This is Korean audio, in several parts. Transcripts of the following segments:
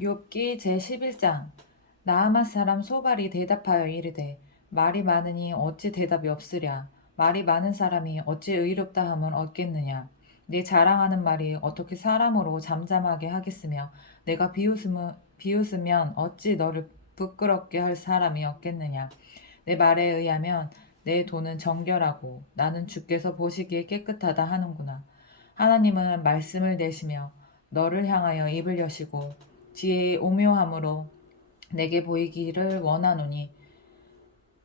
욥기 제11장. 나아만 사람 소발이 대답하여 이르되 말이 많으니 어찌 대답이 없으랴. 말이 많은 사람이 어찌 의롭다 함을 얻겠느냐. 네 자랑하는 말이 어떻게 사람으로 잠잠하게 하겠으며 내가 비웃으면 어찌 너를 부끄럽게 할 사람이 없겠느냐. 내 말에 의하면 내 돈은 정결하고 나는 주께서 보시기에 깨끗하다 하는구나. 하나님은 말씀을 내시며 너를 향하여 입을 여시고 지혜의 오묘함으로 내게 보이기를 원하노니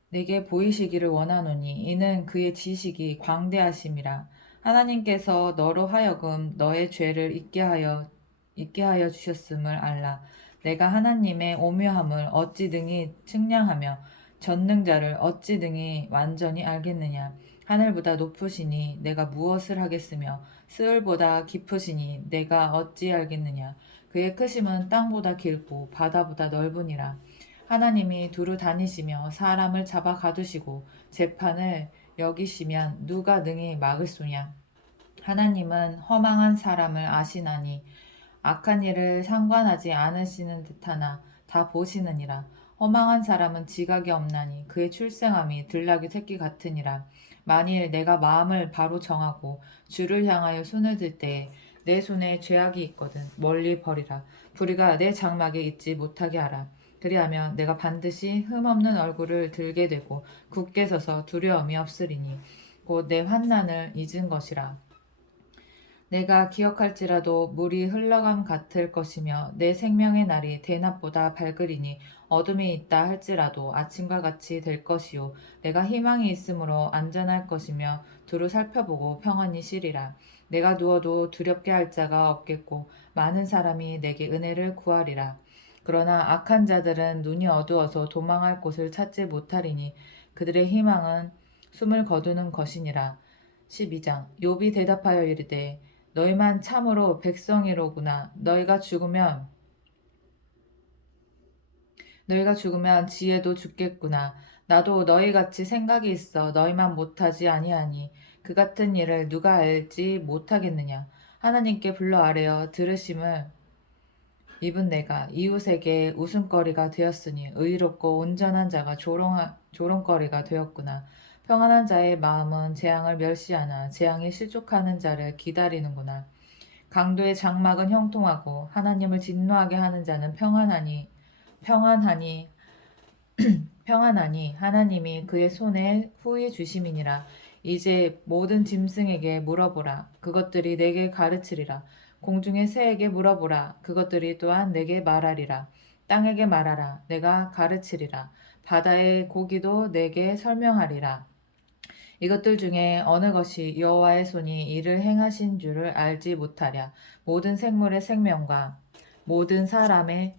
내게 보이시기를 원하노니 이는 그의 지식이 광대하심이라. 하나님께서 너로 하여금 너의 죄를 잊게 하여 주셨음을 알라. 내가 하나님의 오묘함을 어찌 능히 측량하며 전능자를 어찌 능히 완전히 알겠느냐. 하늘보다 높으시니 내가 무엇을 하겠으며 스을보다 깊으시니 내가 어찌 알겠느냐. 그의 크심은 땅보다 길고 바다보다 넓으니라. 하나님이 두루 다니시며 사람을 잡아 가두시고 재판을 여기시면 누가 능히 막을소냐. 하나님은 허망한 사람을 아시나니 악한 일을 상관하지 않으시는 듯하나 다 보시느니라. 허망한 사람은 지각이 없나니 그의 출생함이 들나귀 새끼 같으니라. 만일 내가 마음을 바로 정하고 주를 향하여 손을 들 때에 내 손에 죄악이 있거든 멀리 버리라. 불의가 내 장막에 있지 못하게 하라. 그리하면 내가 반드시 흠없는 얼굴을 들게 되고 굳게 서서 두려움이 없으리니 곧 내 환난을 잊은 것이라. 내가 기억할지라도 물이 흘러감 같을 것이며 내 생명의 날이 대낮보다 밝으리니 어둠이 있다 할지라도 아침과 같이 될 것이요 내가 희망이 있으므로 안전할 것이며 두루 살펴보고 평안히 쉬리라. 내가 누워도 두렵게 할 자가 없겠고 많은 사람이 내게 은혜를 구하리라. 그러나 악한 자들은 눈이 어두워서 도망할 곳을 찾지 못하리니 그들의 희망은 숨을 거두는 것이니라. 12장. 욥이 대답하여 이르되 너희만 참으로 백성이로구나. 너희가 죽으면 지혜도 죽겠구나. 나도 너희같이 생각이 있어 너희만 못하지 아니하니 그 같은 일을 누가 알지 못하겠느냐. 하나님께 불러 아뢰어 들으심을 입은 내가 이웃에게 웃음거리가 되었으니 의롭고 온전한 자가 조롱거리가 되었구나. 평안한 자의 마음은 재앙을 멸시하나 재앙에 실족하는 자를 기다리는구나. 강도의 장막은 형통하고 하나님을 진노하게 하는 자는 평안하니 하나님이 그의 손에 후히 주심이니라. 이제 모든 짐승에게 물어보라. 그것들이 내게 가르치리라. 공중의 새에게 물어보라. 그것들이 또한 내게 말하리라. 땅에게 말하라. 내가 가르치리라. 바다의 고기도 내게 설명하리라. 이것들 중에 어느 것이 여호와의 손이 이를 행하신 줄을 알지 못하랴. 모든 생물의 생명과 모든 사람의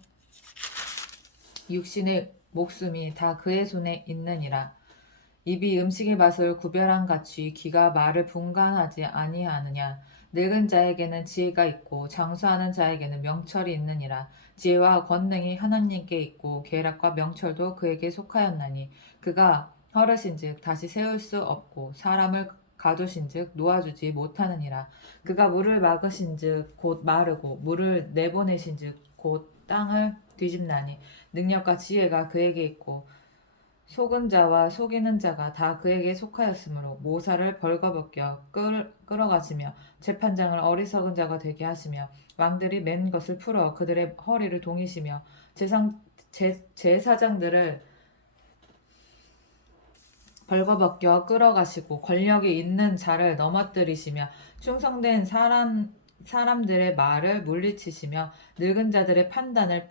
육신의 목숨이 다 그의 손에 있느니라. 입이 음식의 맛을 구별한 같이 귀가 말을 분간하지 아니하느냐. 늙은 자에게는 지혜가 있고 장수하는 자에게는 명철이 있느니라. 지혜와 권능이 하나님께 있고 계략과 명철도 그에게 속하였나니 그가 허르신즉 다시 세울 수 없고 사람을 가두신즉 놓아주지 못하느니라. 그가 물을 막으신즉 곧 마르고 물을 내보내신즉 곧 땅을 뒤집나니 능력과 지혜가 그에게 있고 속은 자와 속이는 자가 다 그에게 속하였으므로 모사를 벌거벗겨 끌어가시며 재판장을 어리석은 자가 되게 하시며 왕들이 맨 것을 풀어 그들의 허리를 동이시며 제사장들을 벌거벗겨 끌어가시고 권력이 있는 자를 넘어뜨리시며 충성된 사람들의 말을 물리치시며 늙은 자들의 판단을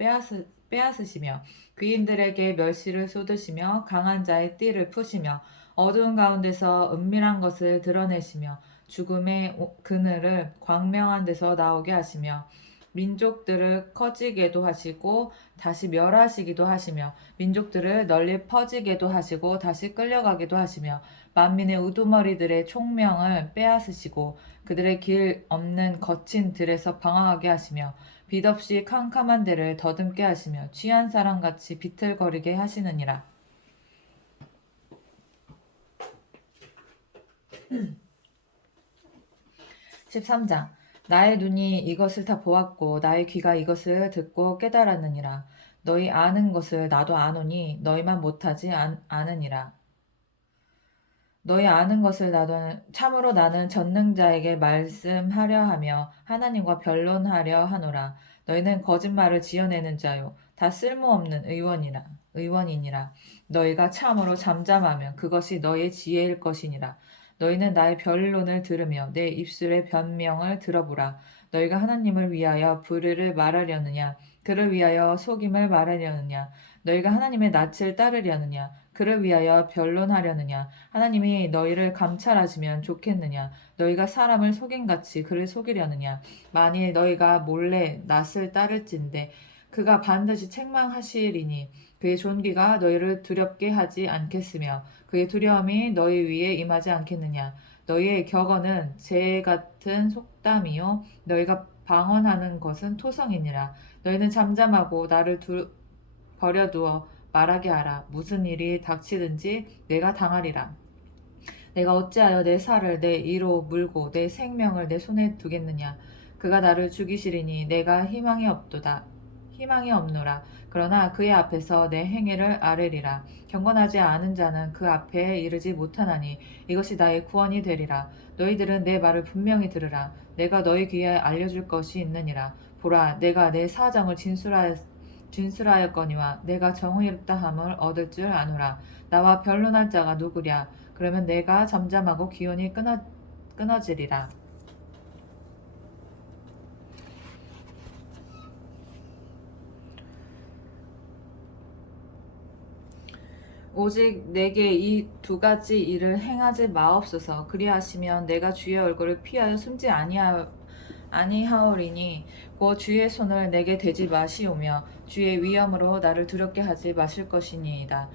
빼앗으시며 귀인들에게 멸시를 쏟으시며 강한 자의 띠를 푸시며 어두운 가운데서 은밀한 것을 드러내시며 죽음의 그늘을 광명한 데서 나오게 하시며 민족들을 커지게도 하시고 다시 멸하시기도 하시며 민족들을 널리 퍼지게도 하시고 다시 끌려가기도 하시며 만민의 우두머리들의 총명을 빼앗으시고 그들의 길 없는 거친 들에서 방황하게 하시며 빛 없이 캄캄한 데를 더듬게 하시며 취한 사람같이 비틀거리게 하시느니라. 13장. 나의 눈이 이것을 다 보았고 나의 귀가 이것을 듣고 깨달았느니라. 너희 아는 것을 나도 아노니 너희만 못하지 않으니라. 너희 아는 것을 나도 참으로 나는 전능자에게 말씀하려 하며 하나님과 변론하려 하노라. 너희는 거짓말을 지어내는 자요 다 쓸모없는 의원이니라. 너희가 참으로 잠잠하면 그것이 너희의 지혜일 것이니라. 너희는 나의 변론을 들으며 내 입술의 변명을 들어보라. 너희가 하나님을 위하여 불의를 말하려느냐 그를 위하여 속임을 말하려느냐 너희가 하나님의 낯을 따르려느냐 그를 위하여 변론하려느냐 하나님이 너희를 감찰하시면 좋겠느냐 너희가 사람을 속임같이 그를 속이려느냐 만일 너희가 몰래 낯을 따를진대 그가 반드시 책망하시리니 그의 존귀가 너희를 두렵게 하지 않겠으며 그의 두려움이 너희 위에 임하지 않겠느냐 너희의 격언은 재 같은 속담이요 너희가 방언하는 것은 토성이니라 너희는 잠잠하고 나를 버려두어 말하게 하라. 무슨 일이 닥치든지 내가 당하리라. 내가 어찌하여 내 살을 내 이로 물고 내 생명을 내 손에 두겠느냐. 그가 나를 죽이시리니 내가 희망이 없노라. 그러나 그의 앞에서 내 행위를 아뢰리라. 경건하지 않은 자는 그 앞에 이르지 못하나니 이것이 나의 구원이 되리라. 너희들은 내 말을 분명히 들으라. 내가 너희 귀에 알려줄 것이 있느니라. 보라, 내가 내 사정을 진술하였거니와 내가 정의롭다함을 얻을 줄 아노라. 나와 변론할 자가 누구랴? 그러면 내가 잠잠하고 기온이 끊어지리라. 오직 내게 이 두 가지 일을 행하지 마옵소서. 그리하시면 내가 주의 얼굴을 피하여 숨지 아니하오리니 곧 주의 손을 내게 대지 마시오며 주의 위엄으로 나를 두렵게 하지 마실 것이니이다.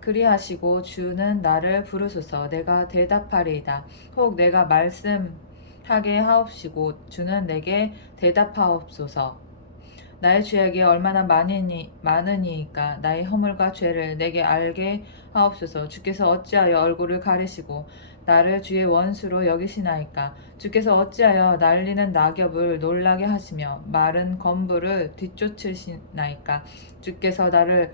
그리하시고 주는 나를 부르소서. 내가 대답하리이다. 혹 내가 말씀하게 하옵시고 주는 내게 대답하옵소서. 나의 죄악이 얼마나 많으니까 나의 허물과 죄를 내게 알게 하옵소서. 주께서 어찌하여 얼굴을 가리시고 나를 주의 원수로 여기시나이까. 주께서 어찌하여 날리는 낙엽을 놀라게 하시며 마른 건부를 뒤쫓으시나이까. 주께서 나를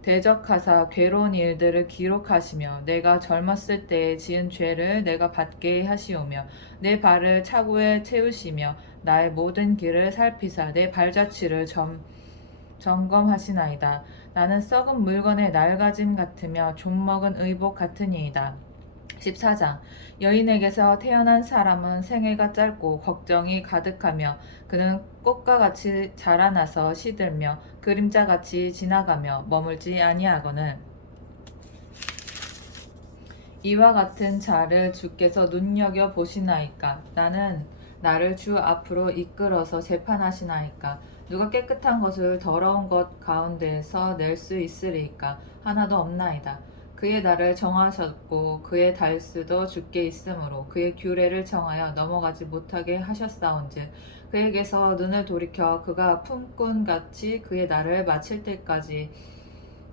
대적하사 괴로운 일들을 기록하시며 내가 젊었을 때에 지은 죄를 내가 받게 하시오며 내 발을 차고에 채우시며 나의 모든 길을 살피사 내 발자취를 점검하시나이다. 나는 썩은 물건의 낡아짐 같으며 좀먹은 의복 같으니이다. 14장 여인에게서 태어난 사람은 생애가 짧고 걱정이 가득하며 그는 꽃과 같이 자라나서 시들며 그림자같이 지나가며 머물지 아니하거늘 이와 같은 자를 주께서 눈여겨 보시나이까. 나는 나를 주 앞으로 이끌어서 재판하시나이까. 누가 깨끗한 것을 더러운 것 가운데에서 낼 수 있으리이까. 하나도 없나이다. 그의 날을 정하셨고 그의 달수도 주께 있으므로 그의 규례를 정하여 넘어가지 못하게 하셨사온즉 그에게서 눈을 돌이켜 그가 품꾼같이 그의 날을 마칠 때까지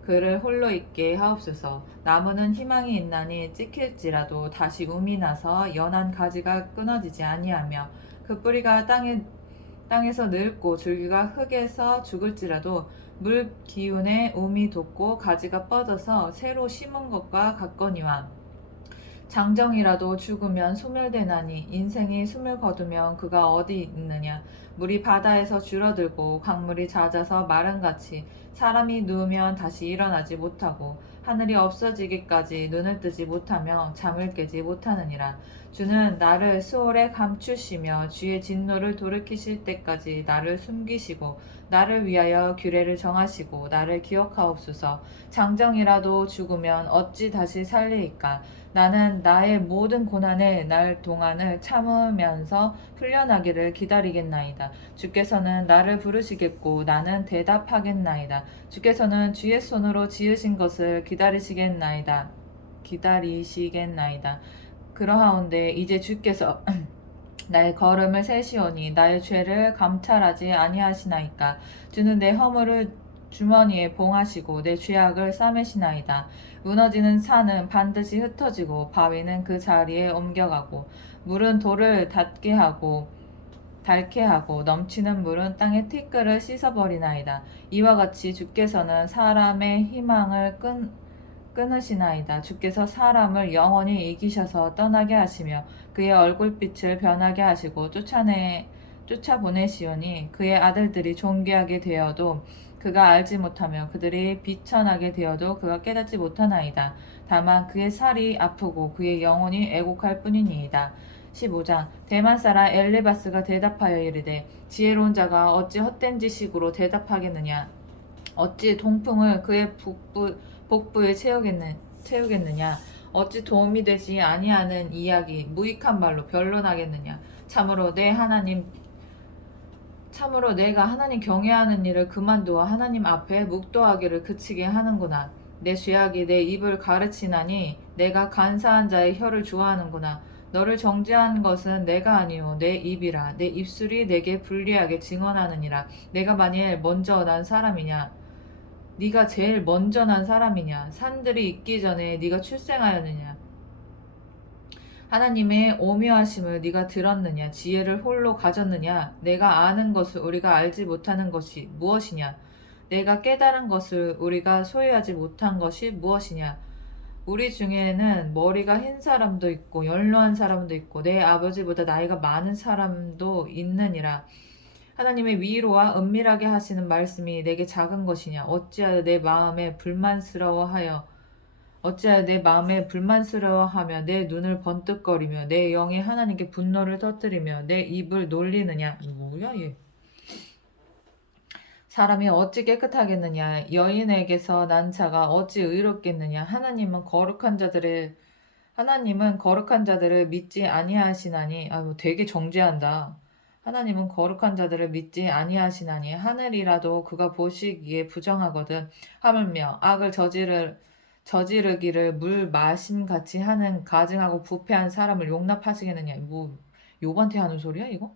그를 홀로 있게 하옵소서. 나무는 희망이 있나니 찍힐지라도 다시 움이 나서 연한 가지가 끊어지지 아니하며 그 뿌리가 땅에서 늙고 줄기가 흙에서 죽을지라도 물 기운에 움이 돋고 가지가 뻗어서 새로 심은 것과 같거니와 장정이라도 죽으면 소멸되나니 인생이 숨을 거두면 그가 어디 있느냐. 물이 바다에서 줄어들고 강물이 잦아서 마른같이 사람이 누우면 다시 일어나지 못하고 하늘이 없어지기까지 눈을 뜨지 못하며 잠을 깨지 못하느니라. 주는 나를 수월에 감추시며 주의 진노를 돌이키실 때까지 나를 숨기시고 나를 위하여 규례를 정하시고 나를 기억하옵소서. 장정이라도 죽으면 어찌 다시 살리이까. 나는 나의 모든 고난의 날 동안을 참으면서 풀려나기를 기다리겠나이다. 주께서는 나를 부르시겠고 나는 대답하겠나이다. 주께서는 주의 손으로 지으신 것을 기다리시겠나이다. 그러하온데 이제 주께서 나의 걸음을 세시오니 나의 죄를 감찰하지 아니하시나이까. 주는 내 허물을 주머니에 봉하시고 내 죄악을 싸매시나이다. 무너지는 산은 반드시 흩어지고 바위는 그 자리에 옮겨가고 물은 돌을 닿게 하고 닳게 하고 넘치는 물은 땅의 티끌을 씻어버리나이다. 이와 같이 주께서는 사람의 희망을 끊으시나이다. 주께서 사람을 영원히 이기셔서 떠나게 하시며 그의 얼굴빛을 변하게 하시고 쫓아보내시오니 그의 아들들이 존귀하게 되어도 그가 알지 못하며 그들이 비천하게 되어도 그가 깨닫지 못하나이다. 다만 그의 살이 아프고 그의 영혼이 애곡할 뿐이니이다. 15장 대만 사람 엘리바스가 대답하여 이르되 지혜로운 자가 어찌 헛된 지식으로 대답하겠느냐 어찌 동풍을 그의 복부에 채우겠느냐 어찌 도움이 되지 아니하는 이야기 무익한 말로 변론하겠느냐 참으로 내가 하나님 경외하는 일을 그만두어 하나님 앞에 묵도하기를 그치게 하는구나. 내 죄악이 내 입을 가르치나니 내가 간사한 자의 혀를 좋아하는구나. 너를 정죄한 것은 내가 아니오 내 입이라. 내 입술이 내게 불리하게 증언하느니라. 내가 만일 먼저 난 사람이냐? 네가 제일 먼저 난 사람이냐? 산들이 있기 전에 네가 출생하였느냐? 하나님의 오묘하심을 네가 들었느냐? 지혜를 홀로 가졌느냐? 내가 아는 것을 우리가 알지 못하는 것이 무엇이냐? 내가 깨달은 것을 우리가 소유하지 못한 것이 무엇이냐? 우리 중에는 머리가 흰 사람도 있고 연로한 사람도 있고 내 아버지보다 나이가 많은 사람도 있느니라. 하나님의 위로와 은밀하게 하시는 말씀이 내게 작은 것이냐? 어찌하여 내 마음에 불만스러워하며 내 눈을 번뜩거리며 내 영이 하나님께 분노를 터뜨리며 내 입을 놀리느냐? 뭐야 얘? 사람이 어찌 깨끗하겠느냐? 여인에게서 난 자가 어찌 의롭겠느냐? 하나님은 거룩한 자들을 믿지 아니하시나니 되게 정죄한다. 하나님은 거룩한 자들을 믿지 아니하시나니 하늘이라도 그가 보시기에 부정하거든. 하물며 악을 저지르기를 물 마심같이 하는 가증하고 부패한 사람을 용납하시겠느냐. 뭐 욥한테 하는 소리야 이거?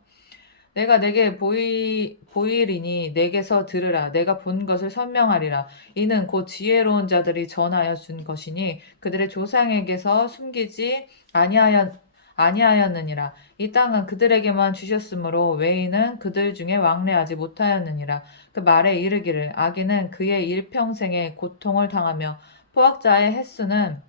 내가 내게 보이리니 내게서 들으라. 내가 본 것을 설명하리라. 이는 곧 지혜로운 자들이 전하여 준 것이니 그들의 조상에게서 숨기지 아니하였느니라. 이 땅은 그들에게만 주셨으므로 외인은 그들 중에 왕래하지 못하였느니라. 그 말에 이르기를 악인은 그의 일평생에 고통을 당하며 포악자의 횟수는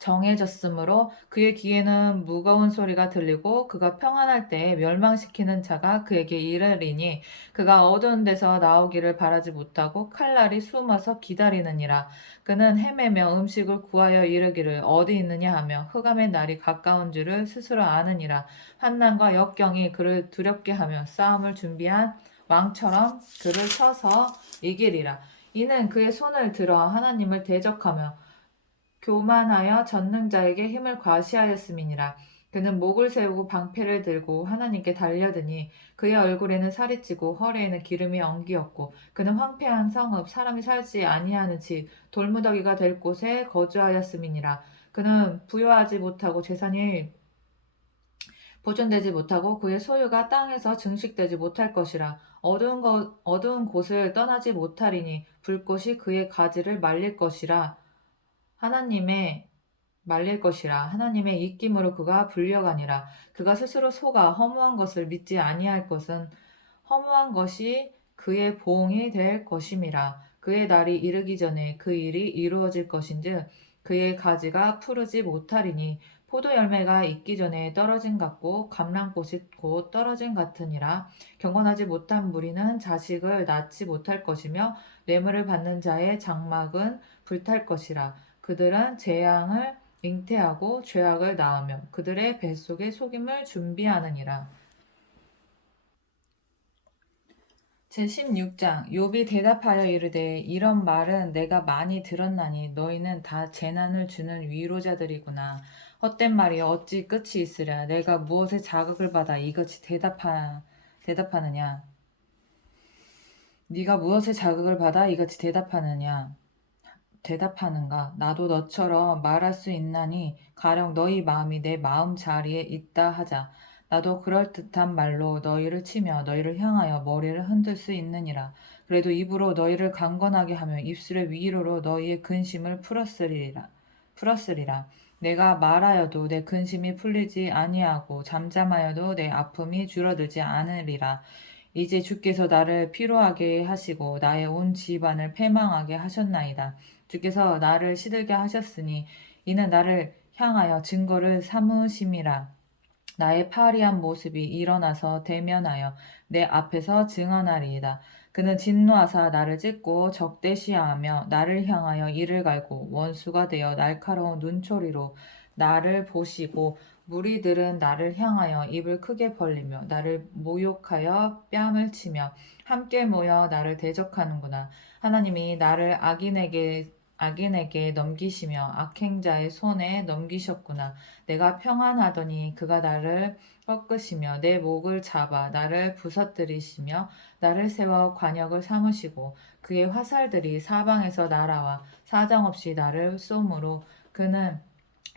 정해졌으므로 그의 귀에는 무거운 소리가 들리고 그가 평안할 때에 멸망시키는 자가 그에게 이르리니 그가 어두운 데서 나오기를 바라지 못하고 칼날이 숨어서 기다리느니라. 그는 헤매며 음식을 구하여 이르기를 어디 있느냐 하며 흑암의 날이 가까운 줄을 스스로 아느니라. 환난과 역경이 그를 두렵게 하며 싸움을 준비한 왕처럼 그를 쳐서 이기리라. 이는 그의 손을 들어 하나님을 대적하며 교만하여 전능자에게 힘을 과시하였음이니라. 그는 목을 세우고 방패를 들고 하나님께 달려드니 그의 얼굴에는 살이 찌고 허리에는 기름이 엉기었고 그는 황폐한 성읍 사람이 살지 아니하는 집 돌무더기가 될 곳에 거주하였음이니라. 그는 부유하지 못하고 재산이 보존되지 못하고 그의 소유가 땅에서 증식되지 못할 것이라. 어두운 곳을 떠나지 못하리니 불꽃이 그의 가지를 말릴 것이라. 하나님의 입김으로 그가 불려가니라. 그가 스스로 속아 허무한 것을 믿지 아니할 것은 허무한 것이 그의 보응이 될 것임이라. 그의 날이 이르기 전에 그 일이 이루어질 것인즉 그의 가지가 푸르지 못하리니 포도 열매가 익기 전에 떨어짐 같고 감람꽃이 곧 떨어짐 같으니라. 경건하지 못한 무리는 자식을 낳지 못할 것이며 뇌물을 받는 자의 장막은 불탈 것이라. 그들은 재앙을 잉태하고 죄악을 낳으며 그들의 뱃속에 속임을 준비하느니라. 제16장 욥이 대답하여 이르되 이런 말은 내가 많이 들었나니 너희는 다 재난을 주는 위로자들이구나. 헛된 말이 어찌 끝이 있으랴. 내가 무엇에 자극을 받아 이같이 대답하느냐. 네가 무엇에 자극을 받아 이같이 대답하는가? 나도 너처럼 말할 수 있나니 가령 너희 마음이 내 마음 자리에 있다 하자. 나도 그럴듯한 말로 너희를 치며 너희를 향하여 머리를 흔들 수 있느니라. 그래도 입으로 너희를 강건하게 하며 입술의 위로로 너희의 근심을 풀었으리라. 내가 말하여도 내 근심이 풀리지 아니하고 잠잠하여도 내 아픔이 줄어들지 않으리라. 이제 주께서 나를 피로하게 하시고 나의 온 집안을 패망하게 하셨나이다. 주께서 나를 시들게 하셨으니 이는 나를 향하여 증거를 삼으심이라. 나의 파리한 모습이 일어나서 대면하여 내 앞에서 증언하리이다. 그는 진노하사 나를 찢고 적대시하며 나를 향하여 이를 갈고 원수가 되어 날카로운 눈초리로 나를 보시고 무리들은 나를 향하여 입을 크게 벌리며 나를 모욕하여 뺨을 치며 함께 모여 나를 대적하는구나. 하나님이 나를 악인에게 넘기시며 악행자의 손에 넘기셨구나. 내가 평안하더니 그가 나를 꺾으시며 내 목을 잡아 나를 부서뜨리시며 나를 세워 관역을 삼으시고 그의 화살들이 사방에서 날아와 사정없이 나를 쏘므로 그는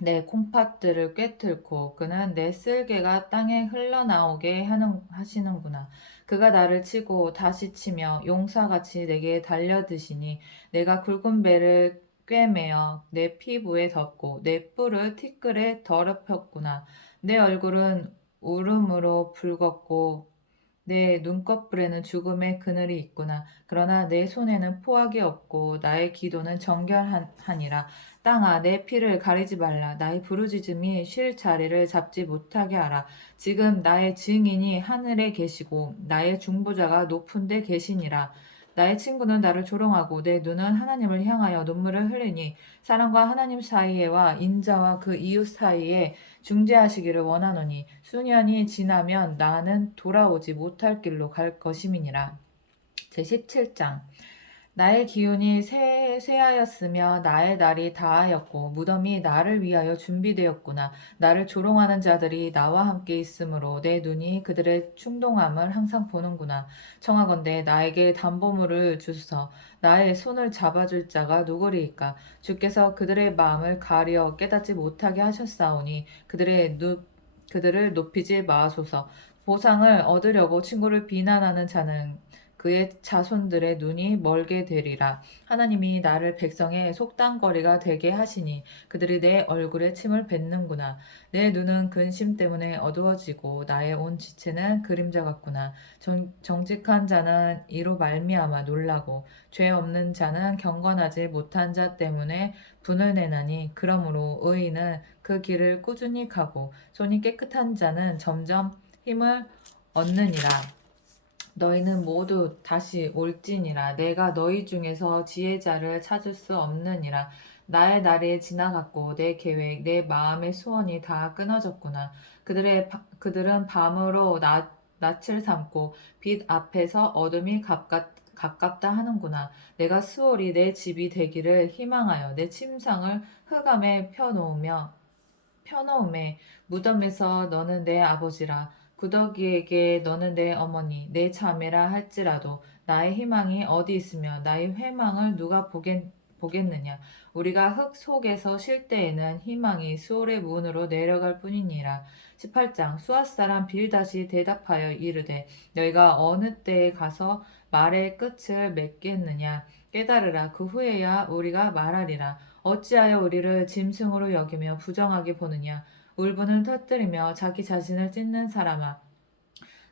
내 콩팥들을 꿰뚫고 그는 내 쓸개가 땅에 흘러나오게 하시는구나. 그가 나를 치고 다시 치며 용사같이 내게 달려드시니 내가 굵은 배를 꿰매어 내 피부에 덮고 내 뿔을 티끌에 더럽혔구나. 내 얼굴은 울음으로 붉었고 내 눈꺼풀에는 죽음의 그늘이 있구나. 그러나 내 손에는 포악이 없고 나의 기도는 정결하니라. 땅아, 내 피를 가리지 말라. 나의 부르짖음이 쉴 자리를 잡지 못하게 하라. 지금 나의 증인이 하늘에 계시고 나의 중보자가 높은 데 계시니라. 나의 친구는 나를 조롱하고 내 눈은 하나님을 향하여 눈물을 흘리니 사람과 하나님 사이에와 인자와 그 이웃 사이에 중재하시기를 원하노니 수년이 지나면 나는 돌아오지 못할 길로 갈 것임이니라. 제17장 나의 기운이 쇠하였으며 나의 날이 다하였고 무덤이 나를 위하여 준비되었구나. 나를 조롱하는 자들이 나와 함께 있으므로 내 눈이 그들의 충동함을 항상 보는구나. 청하건대 나에게 담보물을 주소서. 나의 손을 잡아줄 자가 누구리이까? 주께서 그들의 마음을 가려 깨닫지 못하게 하셨사오니 그들을 높이지 마소서. 보상을 얻으려고 친구를 비난하는 자는 그의 자손들의 눈이 멀게 되리라. 하나님이 나를 백성의 속단거리가 되게 하시니 그들이 내 얼굴에 침을 뱉는구나. 내 눈은 근심 때문에 어두워지고 나의 온 지체는 그림자 같구나. 정직한 자는 이로 말미암아 놀라고 죄 없는 자는 경건하지 못한 자 때문에 분을 내나니 그러므로 의인은 그 길을 꾸준히 가고 손이 깨끗한 자는 점점 힘을 얻느니라. 너희는 모두 다시 올지니라. 내가 너희 중에서 지혜자를 찾을 수 없느니라. 나의 날이 지나갔고 내 계획, 내 마음의 소원이 다 끊어졌구나. 그들은 밤으로 낯을 삼고 빛 앞에서 어둠이 가깝다 하는구나. 내가 수월이 내 집이 되기를 희망하여 내 침상을 흑암에 펴놓음에 무덤에서 너는 내 아버지라. 구더기에게 너는 내 어머니, 내 자매라 할지라도 나의 희망이 어디 있으며 나의 회망을 누가 보겠느냐. 우리가 흙 속에서 쉴 때에는 희망이 수월의 문으로 내려갈 뿐이니라. 18장 수앗 사람 빌닷이 대답하여 이르되 너희가 어느 때에 가서 말의 끝을 맺겠느냐. 깨달으라. 그 후에야 우리가 말하리라. 어찌하여 우리를 짐승으로 여기며 부정하게 보느냐. 울분을 터뜨리며 자기 자신을 찢는 사람아,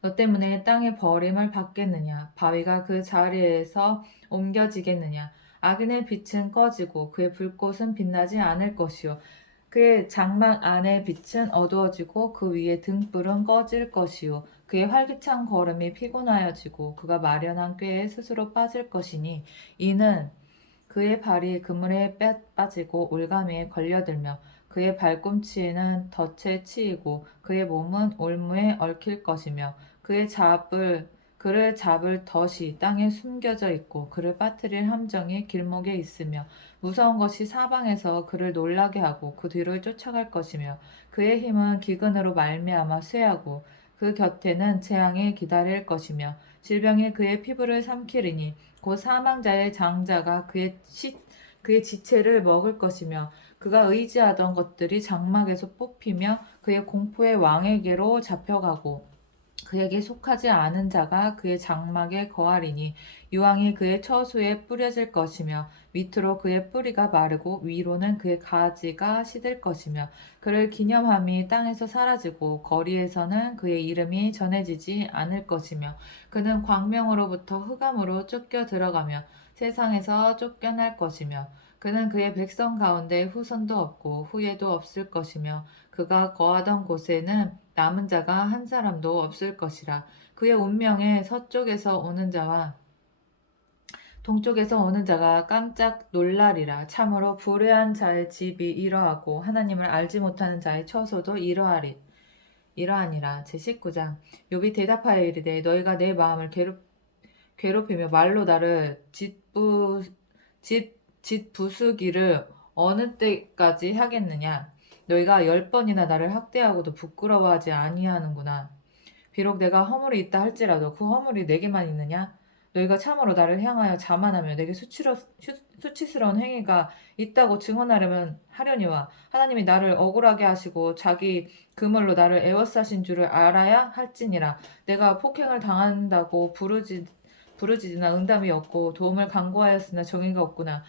너 때문에 땅의 버림을 받겠느냐. 바위가 그 자리에서 옮겨지겠느냐. 악인의 빛은 꺼지고 그의 불꽃은 빛나지 않을 것이요. 그의 장막 안의 빛은 어두워지고 그 위에 등불은 꺼질 것이요. 그의 활기찬 걸음이 피곤하여지고 그가 마련한 꾀에 스스로 빠질 것이니 이는 그의 발이 그물에 빠지고 올가미에 걸려들며 그의 발꿈치에는 덫에 치이고 그의 몸은 올무에 얽힐 것이며 그를 잡을 덫이 땅에 숨겨져 있고 그를 빠뜨릴 함정이 길목에 있으며 무서운 것이 사방에서 그를 놀라게 하고 그 뒤를 쫓아갈 것이며 그의 힘은 기근으로 말미암아 쇠하고 그 곁에는 재앙이 기다릴 것이며 질병이 그의 피부를 삼키리니 곧 사망자의 장자가 그의 지체를 먹을 것이며 그가 의지하던 것들이 장막에서 뽑히며 그의 공포의 왕에게로 잡혀가고 그에게 속하지 않은 자가 그의 장막에 거하리니 유황이 그의 처소에 뿌려질 것이며 밑으로 그의 뿌리가 마르고 위로는 그의 가지가 시들 것이며 그를 기념함이 땅에서 사라지고 거리에서는 그의 이름이 전해지지 않을 것이며 그는 광명으로부터 흑암으로 쫓겨 들어가며 세상에서 쫓겨날 것이며 그는 그의 백성 가운데 후손도 없고 후예도 없을 것이며 그가 거하던 곳에는 남은 자가 한 사람도 없을 것이라. 그의 운명에 서쪽에서 오는 자와 동쪽에서 오는 자가 깜짝 놀라리라. 참으로 불의한 자의 집이 이러하고 하나님을 알지 못하는 자의 처소도 이러하니라. 제19장. 욥이 대답하여 이르되 너희가 내 마음을 괴롭히며 말로 나를 짓부수기를 어느 때까지 하겠느냐. 너희가 10번이나 나를 학대하고도 부끄러워하지 아니하는구나. 비록 내가 허물이 있다 할지라도 그 허물이 내게만 있느냐? 너희가 참으로 나를 향하여 자만하며 내게 수치스러운 행위가 있다고 증언하려면 하려니와 하나님이 나를 억울하게 하시고 자기 그물로 나를 에워싸신 줄을 알아야 할지니라. 내가 폭행을 당한다고 부르짖으나 응답이 없고 도움을 간구하였으나 정의가 없구나.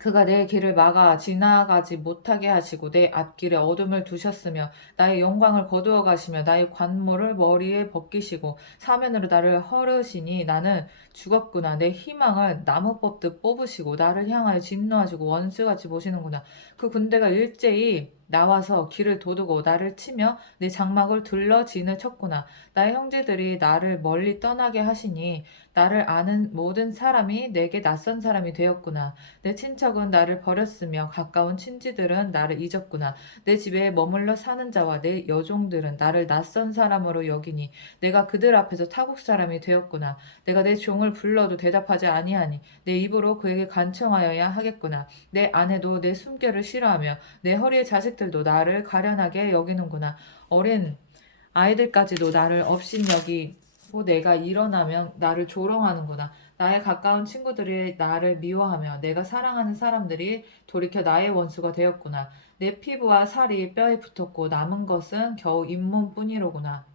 그가 내 길을 막아 지나가지 못하게 하시고 내 앞길에 어둠을 두셨으며 나의 영광을 거두어 가시며 나의 관모를 머리에 벗기시고 사면으로 나를 헐으시니 나는 죽었구나. 내 희망을 나무 뽑듯 뽑으시고 나를 향하여 진노하시고 원수같이 보시는구나. 그 군대가 일제히 나와서 길을 도두고 나를 치며 내 장막을 둘러 진을 쳤구나. 나의 형제들이 나를 멀리 떠나게 하시니 나를 아는 모든 사람이 내게 낯선 사람이 되었구나. 내 친척은 나를 버렸으며 가까운 친지들은 나를 잊었구나. 내 집에 머물러 사는 자와 내 여종들은 나를 낯선 사람으로 여기니 내가 그들 앞에서 타국 사람이 되었구나. 내가 내 종을 불러도 대답하지 아니하니 내 입으로 그에게 간청하여야 하겠구나. 내 아내도 내 숨결을 싫어하며 내 허리의 자식들도 나를 가련하게 여기는구나. 어린 아이들까지도 나를 업신여기고 내가 일어나면 나를 조롱하는구나. 나의 가까운 친구들이 나를 미워하며 내가 사랑하는 사람들이 돌이켜 나의 원수가 되었구나. 내 피부와 살이 뼈에 붙었고 남은 것은 겨우 잇몸뿐이로구나.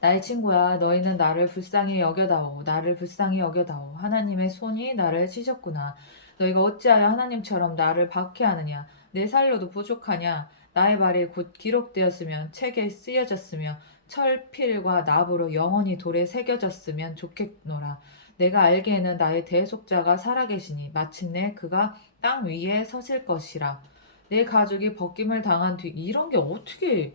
나의 친구야, 너희는 나를 불쌍히 여겨다오. 나를 불쌍히 여겨다오. 하나님의 손이 나를 치셨구나. 너희가 어찌하여 하나님처럼 나를 박해하느냐? 내 살로도 부족하냐? 나의 말이 곧 기록되었으면 책에 쓰여졌으며 철필과 납으로 영원히 돌에 새겨졌으면 좋겠노라. 내가 알기에는 나의 대속자가 살아계시니 마침내 그가 땅 위에 서실 것이라. 내 가족이 벗김을 당한 뒤 이런 게 어떻게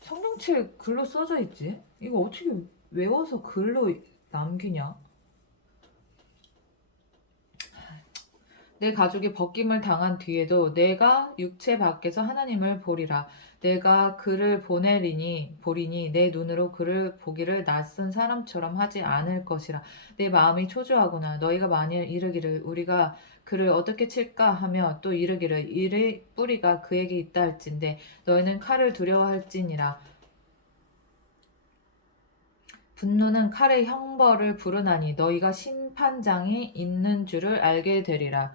성경책 글로 써져 있지? 이거 어떻게 외워서 글로 남기냐? 내 가족이 벗김을 당한 뒤에도 내가 육체 밖에서 하나님을 보리라. 내가 그를 보리니 내 눈으로 그를 보기를 낯선 사람처럼 하지 않을 것이라. 내 마음이 초조하구나. 너희가 만일 이르기를 우리가 그를 어떻게 칠까 하며 또 이르기를 이의 뿌리가 그에게 있다 할진대 너희는 칼을 두려워할지니라. 분노는 칼의 형벌을 부르나니 너희가 심판장이 있는 줄을 알게 되리라.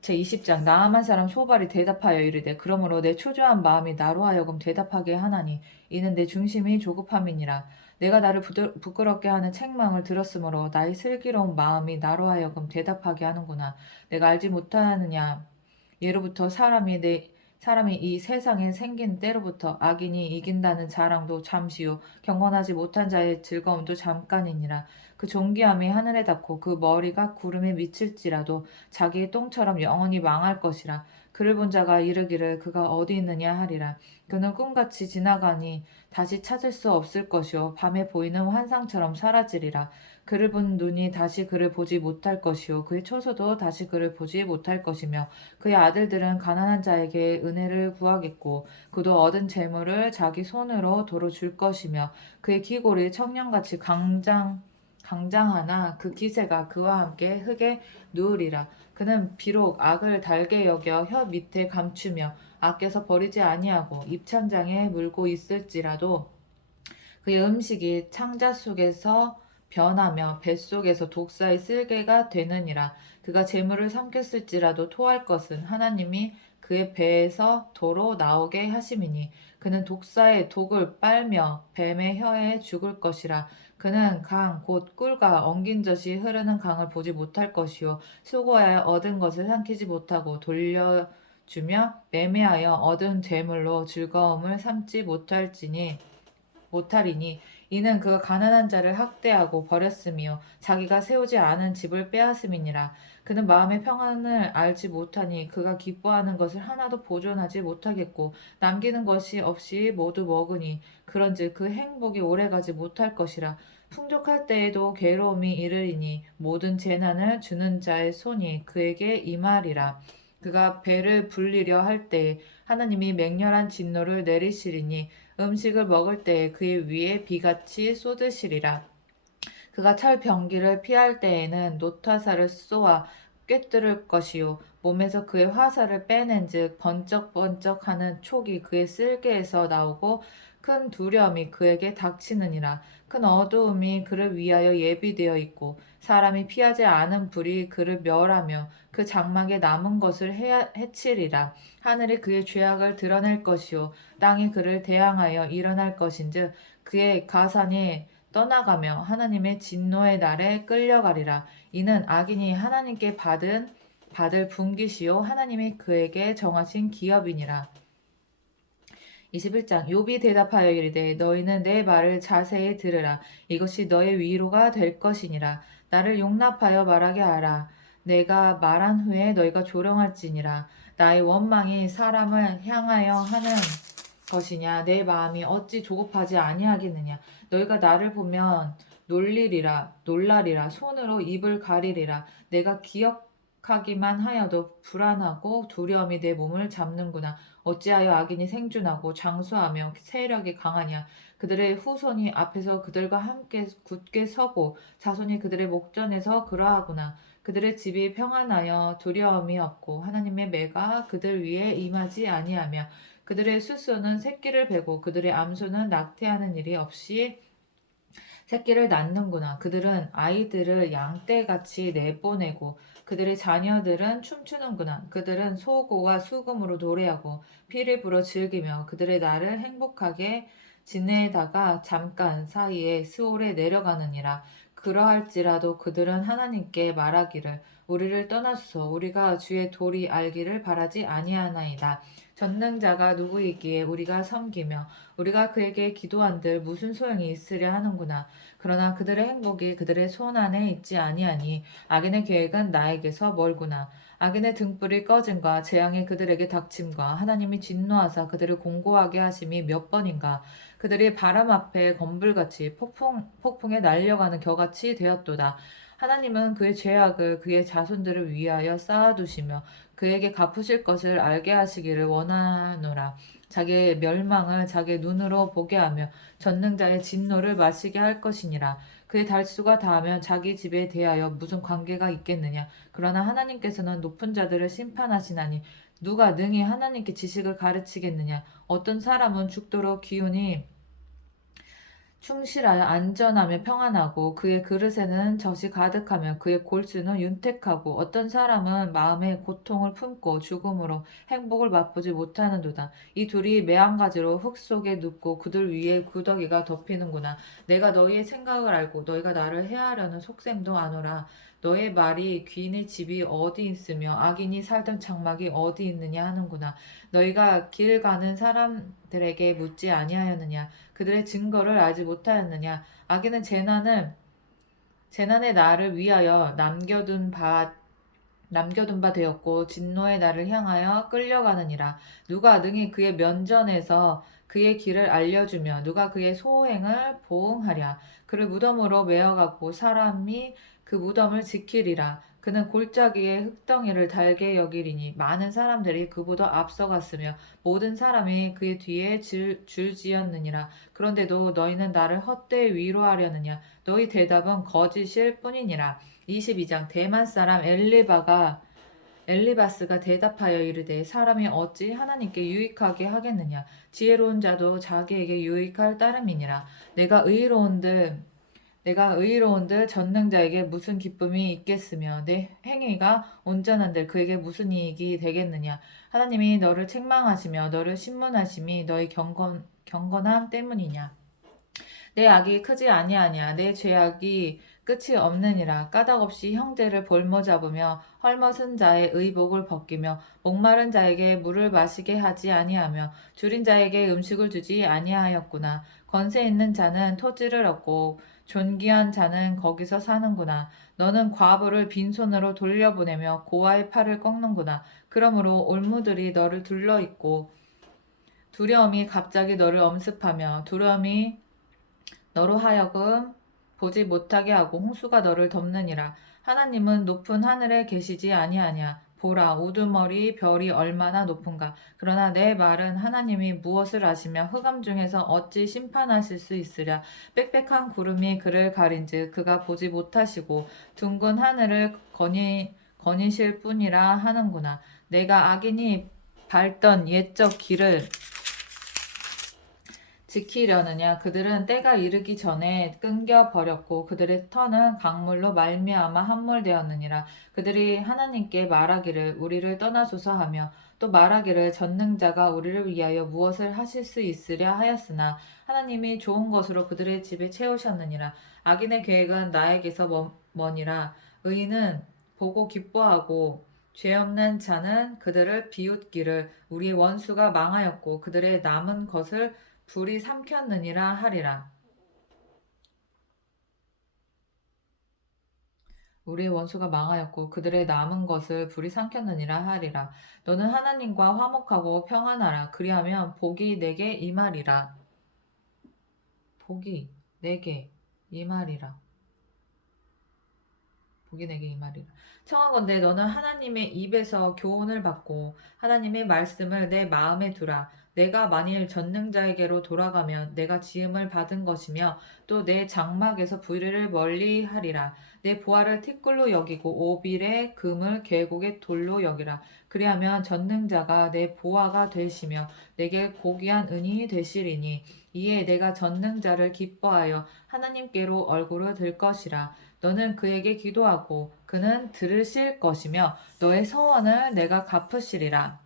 제20장 나아만 사람 소발이 대답하여 이르되 그러므로 내 초조한 마음이 나로 하여금 대답하게 하나니 이는 내 중심이 조급함이니라. 내가 나를 부끄럽게 하는 책망을 들었으므로 나의 슬기로운 마음이 나로 하여금 대답하게 하는구나. 내가 알지 못하느냐 예로부터 사람이 이 세상에 생긴 때로부터 악인이 이긴다는 자랑도 잠시요 경건하지 못한 자의 즐거움도 잠깐이니라. 그 존귀함이 하늘에 닿고 그 머리가 구름에 미칠지라도 자기의 똥처럼 영원히 망할 것이라. 그를 본 자가 이르기를 그가 어디 있느냐 하리라. 그는 꿈같이 지나가니 다시 찾을 수 없을 것이요 밤에 보이는 환상처럼 사라지리라. 그를 본 눈이 다시 그를 보지 못할 것이요 그의 처소도 다시 그를 보지 못할 것이며 그의 아들들은 가난한 자에게 은혜를 구하겠고 그도 얻은 재물을 자기 손으로 도로 줄 것이며 그의 기골이 청년같이 강장하나 그 기세가 그와 함께 흙에 누우리라. 그는 비록 악을 달게 여겨 혀 밑에 감추며 아껴서 버리지 아니하고 입천장에 물고 있을지라도 그의 음식이 창자 속에서 변하며 뱃속에서 독사의 쓸개가 되느니라. 그가 재물을 삼켰을지라도 토할 것은 하나님이 그의 배에서 도로 나오게 하심이니 그는 독사의 독을 빨며 뱀의 혀에 죽을 것이라. 그는 강 곧 꿀과 엉긴 젖이 흐르는 강을 보지 못할 것이요 수고하여 얻은 것을 삼키지 못하고 돌려주며 매매하여 얻은 재물로 즐거움을 삼지 못하리니 이는 그가 가난한 자를 학대하고 버렸으며 자기가 세우지 않은 집을 빼앗음이니라. 그는 마음의 평안을 알지 못하니 그가 기뻐하는 것을 하나도 보존하지 못하겠고 남기는 것이 없이 모두 먹으니 그런즉 그 행복이 오래가지 못할 것이라. 풍족할 때에도 괴로움이 이르리니 모든 재난을 주는 자의 손이 그에게 임하리라. 그가 배를 불리려 할 때에 하나님이 맹렬한 진노를 내리시리니 음식을 먹을 때에 그의 위에 비같이 쏟으시리라. 그가 철 병기를 피할 때에는 노타사를 쏘아 꿰뚫을 것이요 몸에서 그의 화살을 빼낸즉 번쩍번쩍하는 촉이 그의 쓸개에서 나오고 큰 두려움이 그에게 닥치느니라. 큰 어두움이 그를 위하여 예비되어 있고 사람이 피하지 않은 불이 그를 멸하며 그 장막에 남은 것을 해치리라. 하늘이 그의 죄악을 드러낼 것이요 땅이 그를 대항하여 일어날 것인즉 그의 가산이 떠나가며 하나님의 진노의 날에 끌려가리라. 이는 악인이 하나님께 받을 분깃이요 하나님이 그에게 정하신 기업이니라. 21장 욥이 대답하여 이르되 너희는 내 말을 자세히 들으라. 이것이 너의 위로가 될 것이니라. 나를 용납하여 말하게 하라. 내가 말한 후에 너희가 조롱할지니라. 나의 원망이 사람을 향하여 하는 것이냐 내 마음이 어찌 조급하지 아니하겠느냐. 너희가 나를 보면 놀라리라. 손으로 입을 가리리라. 내가 기억하기만 하여도 불안하고 두려움이 내 몸을 잡는구나. 어찌하여 악인이 생존하고 장수하며 세력이 강하냐. 그들의 후손이 앞에서 그들과 함께 굳게 서고 자손이 그들의 목전에서 그러하구나. 그들의 집이 평안하여 두려움이 없고 하나님의 매가 그들 위에 임하지 아니하며 그들의 수소는 새끼를 베고 그들의 암소는 낙태하는 일이 없이 새끼를 낳는구나. 그들은 아이들을 양떼같이 내보내고 그들의 자녀들은 춤추는구나. 그들은 소고와 수금으로 노래하고 피를 불어 즐기며 그들의 날을 행복하게 지내다가 잠깐 사이에 스올에 내려가느니라. 그러할지라도 그들은 하나님께 말하기를 우리를 떠나소서. 우리가 주의 도리 알기를 바라지 아니하나이다. 전능자가 누구이기에 우리가 섬기며 우리가 그에게 기도한들 무슨 소용이 있으랴 하는구나. 그러나 그들의 행복이 그들의 손 안에 있지 아니하니 악인의 계획은 나에게서 멀구나. 악인의 등불이 꺼짐과 재앙이 그들에게 닥침과 하나님이 진노하사 그들을 공고하게 하심이 몇 번인가. 그들이 바람 앞에 건불같이 폭풍에 날려가는 겨같이 되었도다. 하나님은 그의 죄악을 그의 자손들을 위하여 쌓아두시며 그에게 갚으실 것을 알게 하시기를 원하노라. 자기의 멸망을 자기의 눈으로 보게 하며 전능자의 진노를 마시게 할 것이니라. 그의 달수가 닿으면 자기 집에 대하여 무슨 관계가 있겠느냐. 그러나 하나님께서는 높은 자들을 심판하시나니 누가 능히 하나님께 지식을 가르치겠느냐. 어떤 사람은 죽도록 기운이 충실하여 안전하며 평안하고 그의 그릇에는 젖이 가득하며 그의 골수는 윤택하고 어떤 사람은 마음에 고통을 품고 죽음으로 행복을 맛보지 못하는도다. 이 둘이 매한가지로 흙 속에 눕고 그들 위에 구더기가 덮이는구나. 내가 너희의 생각을 알고 너희가 나를 해하려는 속셈도 아노라. 너의 말이 귀인의 집이 어디 있으며 악인이 살던 장막이 어디 있느냐 하는구나. 너희가 길 가는 사람들에게 묻지 아니하였느냐. 그들의 증거를 알지 못하였느냐. 악인은 재난의 날을 위하여 남겨둔 바 되었고 진노의 날을 향하여 끌려가느니라. 누가 능히 그의 면전에서 그의 길을 알려주며 누가 그의 소행을 보응하랴. 그를 무덤으로 메어가고 사람이 그 무덤을 지키리라. 그는 골짜기에 흙덩이를 달게 여기리니 많은 사람들이 그보다 앞서갔으며 모든 사람이 그의 뒤에 줄지었느니라. 그런데도 너희는 나를 헛되이 위로하려느냐. 너희 대답은 거짓일 뿐이니라. 22장 대만 사람 엘리바스가 대답하여 이르되 사람이 어찌 하나님께 유익하게 하겠느냐. 지혜로운 자도 자기에게 유익할 따름이니라. 내가 의로운들 내가 의로운들 전능자에게 무슨 기쁨이 있겠으며 내 행위가 온전한들 그에게 무슨 이익이 되겠느냐. 하나님이 너를 책망하시며 너를 신문하심이 너의 경건함 때문이냐. 내 악이 크지 아니하냐. 내 죄악이 끝이 없느니라. 까닭없이 형제를 볼모 잡으며 헐벗은 자의 의복을 벗기며 목마른 자에게 물을 마시게 하지 아니하며 줄인 자에게 음식을 주지 아니하였구나. 권세 있는 자는 토지를 얻고 존귀한 자는 거기서 사는구나. 너는 과부를 빈손으로 돌려보내며 고아의 팔을 꺾는구나. 그러므로 올무들이 너를 둘러있고 두려움이 갑자기 너를 엄습하며 두려움이 너로 하여금 보지 못하게 하고 홍수가 너를 덮느니라. 하나님은 높은 하늘에 계시지 아니하냐. 보라, 우두머리 별이 얼마나 높은가. 그러나 내 말은 하나님이 무엇을 아시며 흑암 중에서 어찌 심판하실 수 있으랴. 빽빽한 구름이 그를 가린즉 그가 보지 못하시고 둥근 하늘을 거니실 뿐이라 하는구나. 내가 악인이 밟던 옛적 길을 지키려느냐. 그들은 때가 이르기 전에 끊겨 버렸고 그들의 터는 강물로 말미암아 함몰되었느니라. 그들이 하나님께 말하기를 우리를 떠나소서 하며 또 말하기를 전능자가 우리를 위하여 무엇을 하실 수 있으랴 하였으나 하나님이 좋은 것으로 그들의 집에 채우셨느니라. 악인의 계획은 나에게서 머니라. 의인은 보고 기뻐하고 죄 없는 자는 그들을 비웃기를 우리의 원수가 망하였고 그들의 남은 것을 불이 삼켰느니라 하리라. 우리의 원수가 망하였고 그들의 남은 것을 불이 삼켰느니라 하리라. 너는 하나님과 화목하고 평안하라. 그리하면 복이 내게 임하리라. 복이 내게 임하리라. 복이 내게 임하리라. 청하건대 너는 하나님의 입에서 교훈을 받고 하나님의 말씀을 내 마음에 두라. 내가 만일 전능자에게로 돌아가면 내가 지음을 받은 것이며 또 내 장막에서 불의를 멀리하리라. 내 보화를 티끌로 여기고 오빌의 금을 계곡의 돌로 여기라. 그리하면 전능자가 내 보화가 되시며 내게 고귀한 은이 되시리니 이에 내가 전능자를 기뻐하여 하나님께로 얼굴을 들 것이라. 너는 그에게 기도하고 그는 들으실 것이며 너의 소원을 내가 갚으시리라.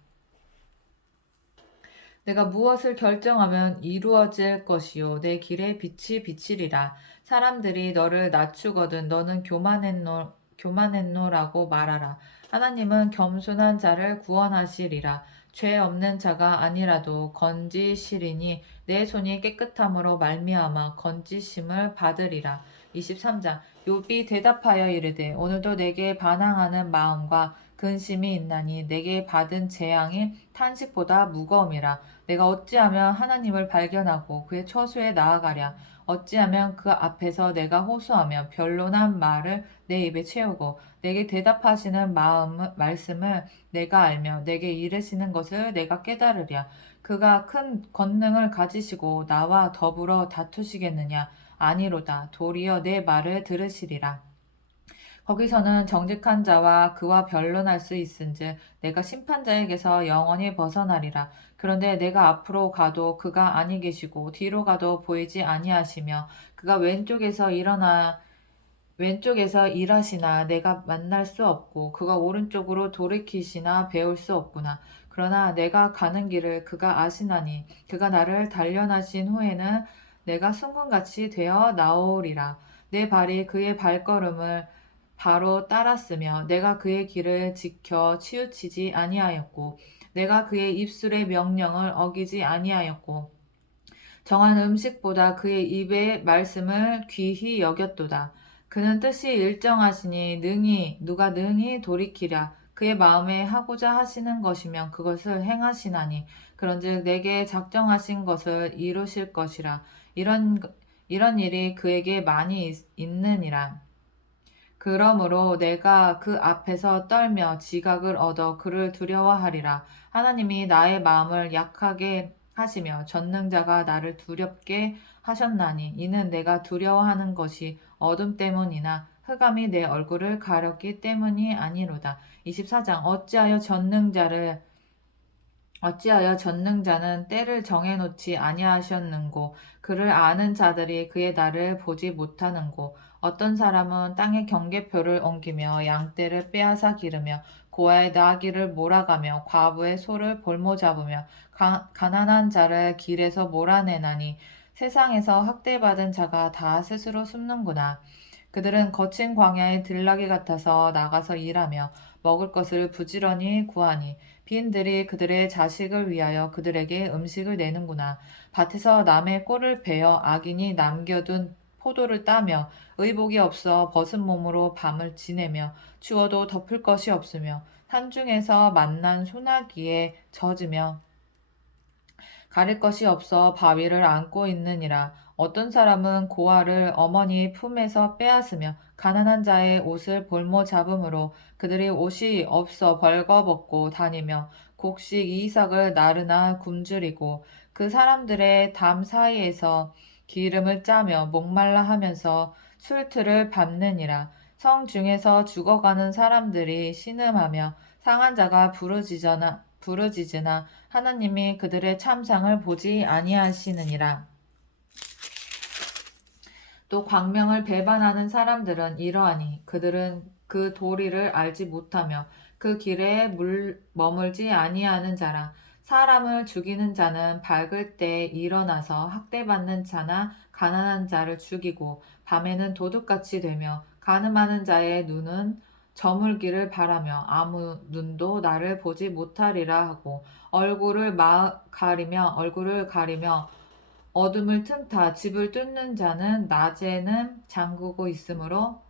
내가 무엇을 결정하면 이루어질 것이요 내 길에 빛이 비치리라. 사람들이 너를 낮추거든 너는 교만했노라고 말하라. 하나님은 겸손한 자를 구원하시리라. 죄 없는 자가 아니라도 건지시리니 내 손이 깨끗함으로 말미암아 건지심을 받으리라. 23장 욥이 대답하여 이르되 오늘도 내게 반항하는 마음과 근심이 있나니 내게 받은 재앙이 탄식보다 무거움이라. 내가 어찌하면 하나님을 발견하고 그의 처소에 나아가랴. 어찌하면 그 앞에서 내가 호소하며 변론한 말을 내 입에 채우고 내게 대답하시는 말씀을 내가 알며 내게 이르시는 것을 내가 깨달으랴. 그가 큰 권능을 가지시고 나와 더불어 다투시겠느냐. 아니로다. 도리어 내 말을 들으시리라. 거기서는 정직한 자와 그와 변론할 수 있은즉 내가 심판자에게서 영원히 벗어나리라. 그런데 내가 앞으로 가도 그가 아니 계시고 뒤로 가도 보이지 아니하시며 그가 왼쪽에서 일하시나 내가 만날 수 없고 그가 오른쪽으로 돌이키시나 배울 수 없구나. 그러나 내가 가는 길을 그가 아시나니 그가 나를 단련하신 후에는 내가 순금같이 되어 나오리라. 내 발이 그의 발걸음을 바로 따랐으며 내가 그의 길을 지켜 치우치지 아니하였고 내가 그의 입술의 명령을 어기지 아니하였고 정한 음식보다 그의 입의 말씀을 귀히 여겼도다. 그는 뜻이 일정하시니 누가 능히 돌이키랴. 그의 마음에 하고자 하시는 것이면 그것을 행하시나니 그런즉 내게 작정하신 것을 이루실 것이라. 이런 일이 그에게 많이 있느니라. 그러므로 내가 그 앞에서 떨며 지각을 얻어 그를 두려워하리라. 하나님이 나의 마음을 약하게 하시며 전능자가 나를 두렵게 하셨나니 이는 내가 두려워하는 것이 어둠 때문이나 흑암이 내 얼굴을 가렸기 때문이 아니로다. 24장 어찌하여 어찌하여 전능자는 때를 정해놓지 아니하셨는고 그를 아는 자들이 그의 날을 보지 못하는고 어떤 사람은 땅의 경계표를 옮기며 양떼를 빼앗아 기르며 고아의 나귀를 몰아가며 과부의 소를 볼모 잡으며 가난한 자를 길에서 몰아내나니 세상에서 학대받은 자가 다 스스로 숨는구나. 그들은 거친 광야의 들나귀 같아서 나가서 일하며 먹을 것을 부지런히 구하니 빈들이 그들의 자식을 위하여 그들에게 음식을 내는구나. 밭에서 남의 꼴을 베어 악인이 남겨둔 포도를 따며 의복이 없어 벗은 몸으로 밤을 지내며 추워도 덮을 것이 없으며 산중에서 만난 소나기에 젖으며 가릴 것이 없어 바위를 안고 있느니라. 어떤 사람은 고아를 어머니 품에서 빼앗으며 가난한 자의 옷을 볼모 잡음으로 그들이 옷이 없어 벌거벗고 다니며 곡식 이삭을 나르나 굶주리고 그 사람들의 담 사이에서 기름을 짜며 목말라 하면서 술틀을 밟느니라. 성 중에서 죽어가는 사람들이 신음하며 상한 자가 부르짖으나 하나님이 그들의 참상을 보지 아니하시느니라. 또 광명을 배반하는 사람들은 이러하니 그들은 그 도리를 알지 못하며 그 길에 머물지 아니하는 자라. 사람을 죽이는 자는 밝을 때 일어나서 학대받는 자나 가난한 자를 죽이고 밤에는 도둑같이 되며 가늠하는 자의 눈은 저물기를 바라며 아무 눈도 나를 보지 못하리라 하고 얼굴을 가리며 어둠을 틈타 집을 뚫는 자는 낮에는 잠그고 있으므로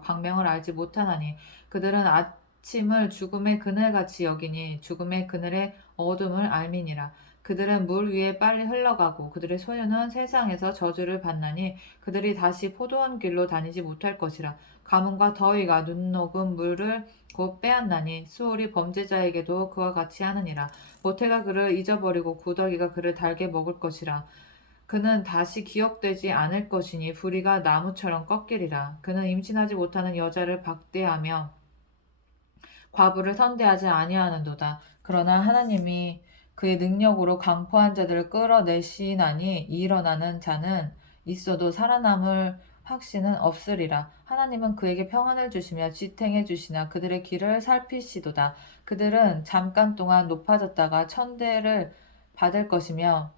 광명을 알지 못하나니 그들은 아침을 죽음의 그늘같이 여기니 죽음의 그늘의 어둠을 알미니라. 그들은 물 위에 빨리 흘러가고 그들의 소유는 세상에서 저주를 받나니 그들이 다시 포도원 길로 다니지 못할 것이라. 가뭄과 더위가 눈 녹은 물을 곧 빼앗나니 수월이 범죄자에게도 그와 같이 하느니라. 모태가 그를 잊어버리고 구더기가 그를 달게 먹을 것이라. 그는 다시 기억되지 않을 것이니 부리가 나무처럼 꺾이리라. 그는 임신하지 못하는 여자를 박대하며 과부를 선대하지 아니하는도다. 그러나 하나님이 그의 능력으로 강포한 자들을 끌어내시나니 일어나는 자는 있어도 살아남을 확신은 없으리라. 하나님은 그에게 평안을 주시며 지탱해 주시나 그들의 길을 살피시도다. 그들은 잠깐 동안 높아졌다가 천대를 받을 것이며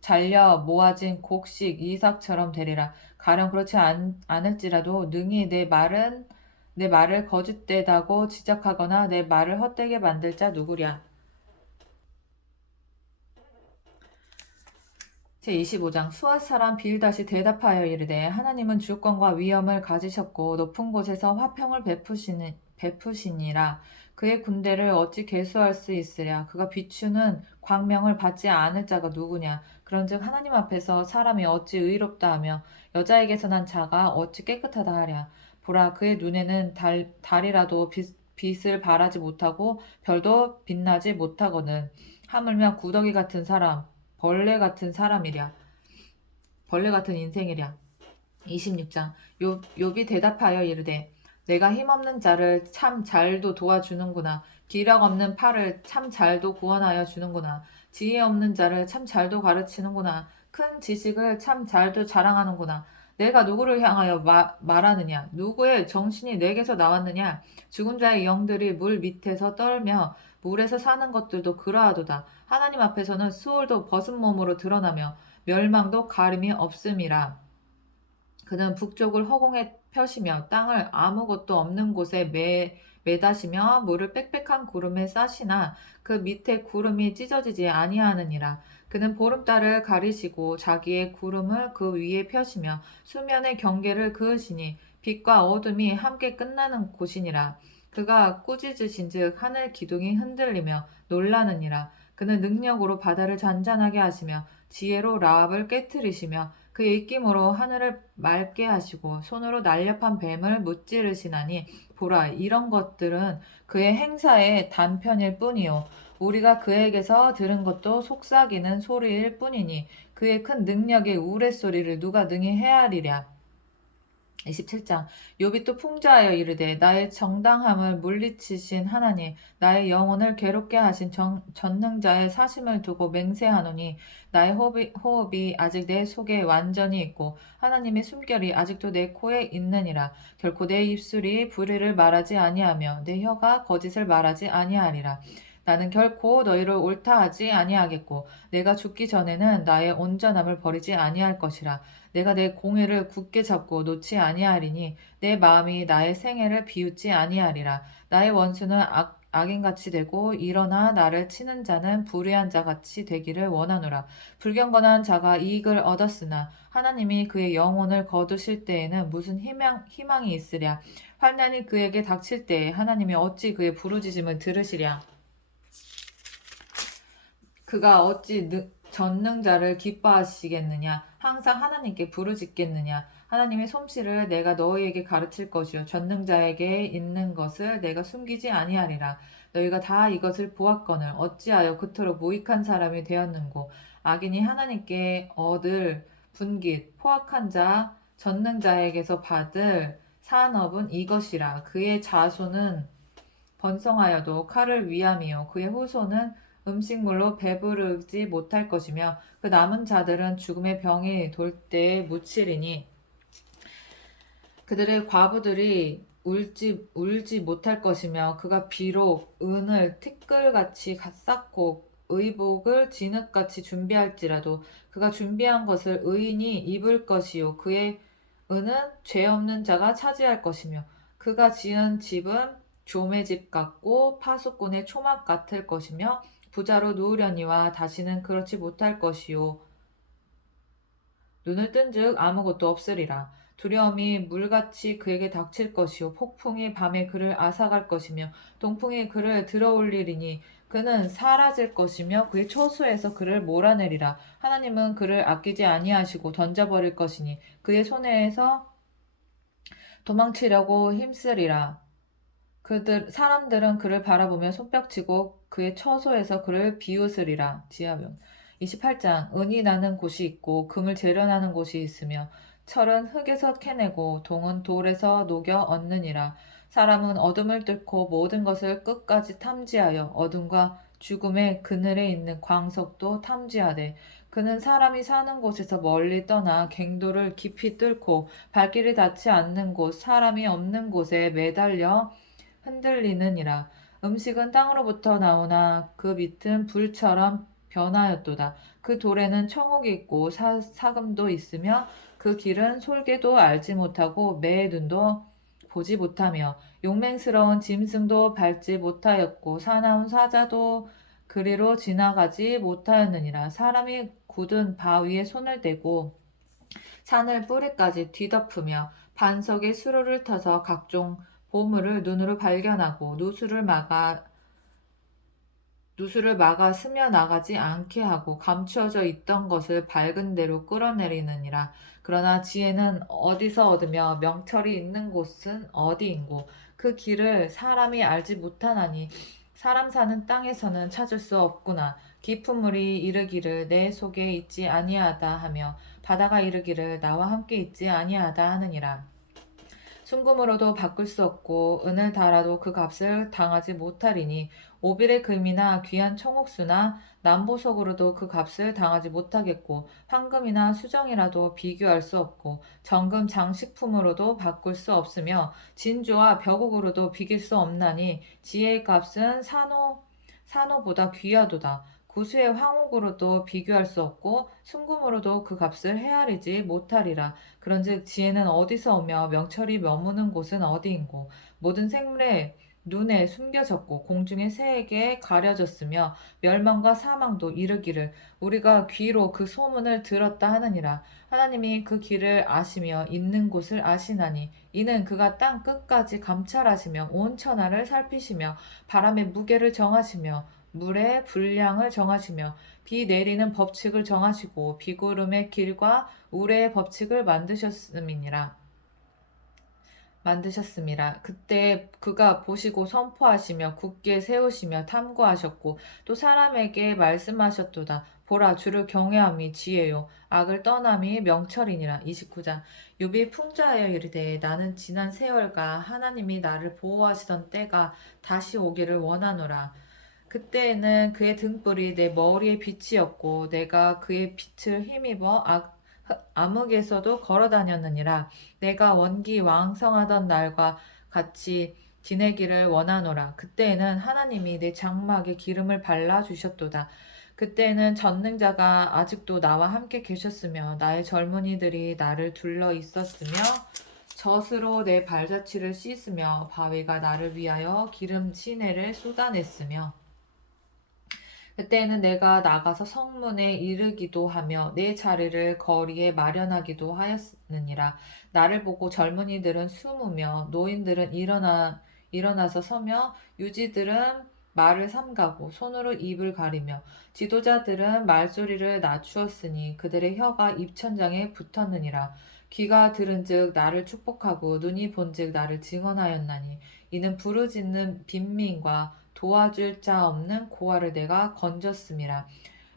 잘려 모아진 곡식 이삭처럼 되리라. 가령 그렇지 않을지라도 능히 내 말을 거짓되다고 지적하거나 내 말을 헛되게 만들 자 누구랴. 제25장 수앗 사람 빌닷이 대답하여 이르되 하나님은 주권과 위엄을 가지셨고 높은 곳에서 화평을 베푸시니라. 그의 군대를 어찌 계수할 수 있으랴. 그가 비추는 광명을 받지 않을 자가 누구냐. 그런즉 하나님 앞에서 사람이 어찌 의롭다 하며 여자에게서 난 자가 어찌 깨끗하다 하랴. 보라, 그의 눈에는 달이라도 빛을 발하지 못하고 별도 빛나지 못하거든. 하물며 구더기 같은 사람 벌레 같은 인생이랴. 26장 욥이 대답하여 이르되 내가 힘없는 자를 참 잘도 도와주는구나. 기력 없는 팔을 참 잘도 구원하여 주는구나. 지혜 없는 자를 참 잘도 가르치는구나. 큰 지식을 참 잘도 자랑하는구나. 내가 누구를 향하여 말하느냐? 누구의 정신이 내게서 나왔느냐? 죽은 자의 영들이 물 밑에서 떨며 물에서 사는 것들도 그러하도다. 하나님 앞에서는 수월도 벗은 몸으로 드러나며 멸망도 가림이 없음이라. 그는 북쪽을 허공에 펴시며 땅을 아무것도 없는 곳에 매다시며 물을 빽빽한 구름에 싸시나 그 밑에 구름이 찢어지지 아니하느니라. 그는 보름달을 가리시고 자기의 구름을 그 위에 펴시며 수면의 경계를 그으시니 빛과 어둠이 함께 끝나는 곳이니라. 그가 꾸짖으신즉 하늘 기둥이 흔들리며 놀라느니라. 그는 능력으로 바다를 잔잔하게 하시며 지혜로 라합을 깨트리시며 그의 입김으로 하늘을 맑게 하시고 손으로 날렵한 뱀을 무찌르시나니 보라, 이런 것들은 그의 행사의 단편일 뿐이요 우리가 그에게서 들은 것도 속삭이는 소리일 뿐이니 그의 큰 능력의 우레소리를 누가 능히 헤아리랴. 27장 욥이 또 풍자하여 이르되 나의 정당함을 물리치신 하나님 나의 영혼을 괴롭게 하신 전능자의 사심을 두고 맹세하노니 나의 호흡이 아직 내 속에 완전히 있고 하나님의 숨결이 아직도 내 코에 있느니라. 결코 내 입술이 불의를 말하지 아니하며 내 혀가 거짓을 말하지 아니하리라. 나는 결코 너희를 옳다하지 아니하겠고 내가 죽기 전에는 나의 온전함을 버리지 아니할 것이라. 내가 내 공의를 굳게 잡고 놓지 아니하리니 내 마음이 나의 생애를 비웃지 아니하리라. 나의 원수는 악인같이 되고 일어나 나를 치는 자는 불의한 자같이 되기를 원하노라. 불경건한 자가 이익을 얻었으나 하나님이 그의 영혼을 거두실 때에는 무슨 희망이 있으랴. 환난이 그에게 닥칠 때에 하나님이 어찌 그의 부르짖음을 들으시랴. 그가 어찌 전능자를 기뻐하시겠느냐? 항상 하나님께 부르짖겠느냐? 하나님의 솜씨를 내가 너희에게 가르칠 것이요 전능자에게 있는 것을 내가 숨기지 아니하리라. 너희가 다 이것을 보았거늘 어찌하여 그토록 무익한 사람이 되었는고? 악인이 하나님께 얻을 분깃 포악한 자 전능자에게서 받을 산업은 이것이라. 그의 자손은 번성하여도 칼을 위함이요 그의 후손은 음식물로 배부르지 못할 것이며 그 남은 자들은 죽음의 병이 돌 때에 묻히리니 그들의 과부들이 울지 못할 것이며 그가 비록 은을 티끌같이 쌓고 의복을 진흙같이 준비할지라도 그가 준비한 것을 의인이 입을 것이요 그의 은은 죄 없는 자가 차지할 것이며 그가 지은 집은 조매 집 같고 파수꾼의 초막 같을 것이며 부자로 누우려니와 다시는 그렇지 못할 것이요 눈을 뜬즉 아무것도 없으리라. 두려움이 물같이 그에게 닥칠 것이요 폭풍이 밤에 그를 앗아갈 것이며 동풍이 그를 들어올리리니 그는 사라질 것이며 그의 처소에서 그를 몰아내리라. 하나님은 그를 아끼지 아니하시고 던져버릴 것이니 그의 손에서 도망치려고 힘쓰리라. 사람들은 그를 바라보며 손뼉치고 그의 처소에서 그를 비웃으리라. 지하명 28장 은이 나는 곳이 있고 금을 재련하는 곳이 있으며 철은 흙에서 캐내고 동은 돌에서 녹여 얻느니라. 사람은 어둠을 뚫고 모든 것을 끝까지 탐지하여 어둠과 죽음의 그늘에 있는 광석도 탐지하되 그는 사람이 사는 곳에서 멀리 떠나 갱도를 깊이 뚫고 발길이 닿지 않는 곳 사람이 없는 곳에 매달려 흔들리느니라. 음식은 땅으로부터 나오나 그 밑은 불처럼 변하였도다. 그 돌에는 청옥이 있고 사금도 있으며 그 길은 솔개도 알지 못하고 매의 눈도 보지 못하며 용맹스러운 짐승도 밟지 못하였고 사나운 사자도 그리로 지나가지 못하였느니라. 사람이 굳은 바위에 손을 대고 산을 뿌리까지 뒤덮으며 반석에 수로를 타서 각종 보물을 눈으로 발견하고 누수를 막아 스며 나가지 않게 하고 감추어져 있던 것을 밝은 데로 끌어내리느니라. 그러나 지혜는 어디서 얻으며 명철이 있는 곳은 어디인고 그 길을 사람이 알지 못하나니 사람 사는 땅에서는 찾을 수 없구나. 깊은 물이 이르기를 내 속에 있지 아니하다 하며 바다가 이르기를 나와 함께 있지 아니하다 하느니라. 순금으로도 바꿀 수 없고 은을 달아도 그 값을 당하지 못하리니 오빌의 금이나 귀한 청옥수나 남보석으로도 그 값을 당하지 못하겠고 황금이나 수정이라도 비교할 수 없고 정금 장식품으로도 바꿀 수 없으며 진주와 벼곡으로도 비길 수 없나니 지혜의 값은 산호보다 귀하도다. 구수의 황옥으로도 비교할 수 없고 순금으로도 그 값을 헤아리지 못하리라. 그런즉 지혜는 어디서 오며 명철이 머무는 곳은 어디인고 모든 생물의 눈에 숨겨졌고 공중의 새에게 가려졌으며 멸망과 사망도 이르기를 우리가 귀로 그 소문을 들었다 하느니라. 하나님이 그 길을 아시며 있는 곳을 아시나니 이는 그가 땅 끝까지 감찰하시며 온 천하를 살피시며 바람의 무게를 정하시며 물의 분량을 정하시며 비 내리는 법칙을 정하시고 비구름의 길과 우레의 법칙을 만드셨음이니라. 만드셨습니다. 그때 그가 보시고 선포하시며 굳게 세우시며 탐구하셨고 또 사람에게 말씀하셨도다. 보라, 주를 경외함이 지혜요 악을 떠남이 명철이니라. 29장. 욥이 풍자하여 이르되 나는 지난 세월과 하나님이 나를 보호하시던 때가 다시 오기를 원하노라. 그때에는 그의 등불이 내 머리의 빛이었고 내가 그의 빛을 힘입어 암흑에서도 걸어 다녔느니라. 내가 원기 왕성하던 날과 같이 지내기를 원하노라. 그때에는 하나님이 내 장막에 기름을 발라 주셨도다. 그때에는 전능자가 아직도 나와 함께 계셨으며 나의 젊은이들이 나를 둘러 있었으며 젖으로 내 발자취를 씻으며 바위가 나를 위하여 기름 시내를 쏟아냈으며 그때에는 내가 나가서 성문에 이르기도 하며 내 자리를 거리에 마련하기도 하였느니라. 나를 보고 젊은이들은 숨으며 노인들은 일어나서 서며 유지들은 말을 삼가고 손으로 입을 가리며 지도자들은 말소리를 낮추었으니 그들의 혀가 입천장에 붙었느니라. 귀가 들은즉 나를 축복하고 눈이 본즉 나를 증언하였나니 이는 부르짖는 빈민과 도와줄 자 없는 고아를 내가 건졌음이라.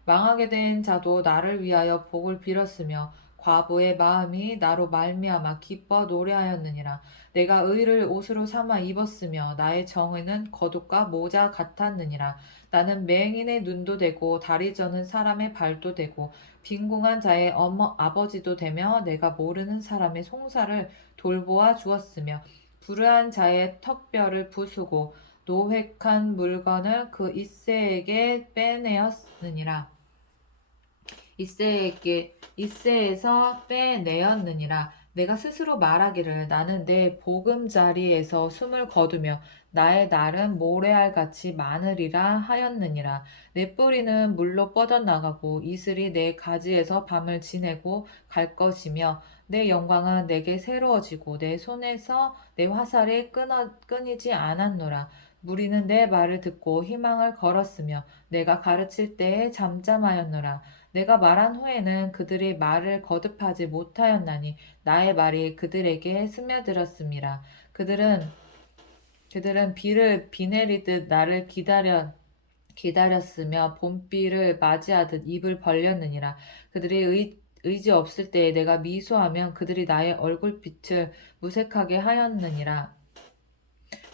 망하게 된 자도 나를 위하여 복을 빌었으며 과부의 마음이 나로 말미암아 기뻐 노래하였느니라. 내가 의를 옷으로 삼아 입었으며 나의 정의는 겉옷과 모자 같았느니라. 나는 맹인의 눈도 되고 다리 저는 사람의 발도 되고 빈궁한 자의 아버지도 되며 내가 모르는 사람의 송사를 돌보아 주었으며 불의한 자의 턱뼈를 부수고 노획한 물건을 그 이새에게 빼내었느니라. 이새에서 빼내었느니라. 내가 스스로 말하기를 나는 내 보금자리에서 숨을 거두며 나의 날은 모래알같이 많으리라 하였느니라. 내 뿌리는 물로 뻗어나가고 이슬이 내 가지에서 밤을 지내고 갈 것이며 내 영광은 내게 새로워지고 내 손에서 내 화살이 끊이지 않았노라. 무리는 내 말을 듣고 희망을 걸었으며 내가 가르칠 때에 잠잠하였노라. 내가 말한 후에는 그들이 말을 거듭하지 못하였나니 나의 말이 그들에게 스며들었음이라. 그들은 비를 비 내리듯 나를 기다렸으며 봄비를 맞이하듯 입을 벌렸느니라. 그들이 의지 없을 때에 내가 미소하면 그들이 나의 얼굴빛을 무색하게 하였느니라.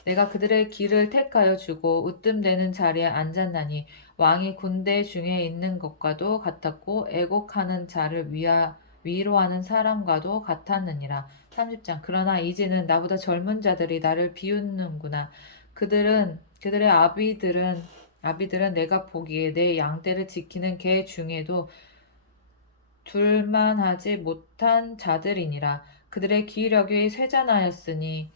내가 그들의 길을 택하여 주고 으뜸되는 자리에 앉았나니 왕이 군대 중에 있는 것과도 같았고 애곡하는 자를 위로하는 사람과도 같았느니라. 30장. 그러나 이제는 나보다 젊은 자들이 나를 비웃는구나. 그들의 아비들은 내가 보기에 내 양떼를 지키는 개 중에도 둘만하지 못한 자들이니라. 그들의 기력이 쇠잔하였으니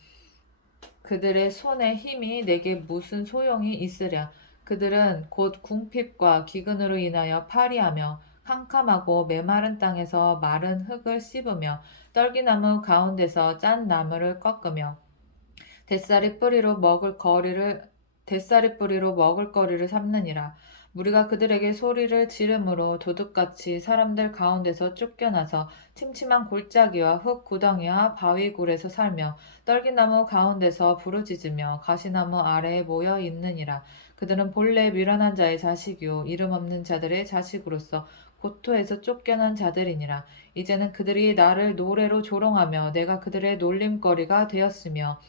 그들의 손의 힘이 내게 무슨 소용이 있으랴. 그들은 곧 궁핍과 기근으로 인하여 파리하며 캄캄하고 메마른 땅에서 마른 흙을 씹으며 떨기나무 가운데서 짠 나무를 꺾으며 뱃살이 뿌리로 먹을 거리를 삼느니라. 무리가 그들에게 소리를 지르므로 도둑같이 사람들 가운데서 쫓겨나서 침침한 골짜기와 흙 구덩이와 바위굴에서 살며 떨기나무 가운데서 부르짖으며 가시나무 아래에 모여 있느니라. 그들은 본래 미련한 자의 자식이요 이름 없는 자들의 자식으로서 고토에서 쫓겨난 자들이니라. 이제는 그들이 나를 노래로 조롱하며 내가 그들의 놀림거리가 되었으며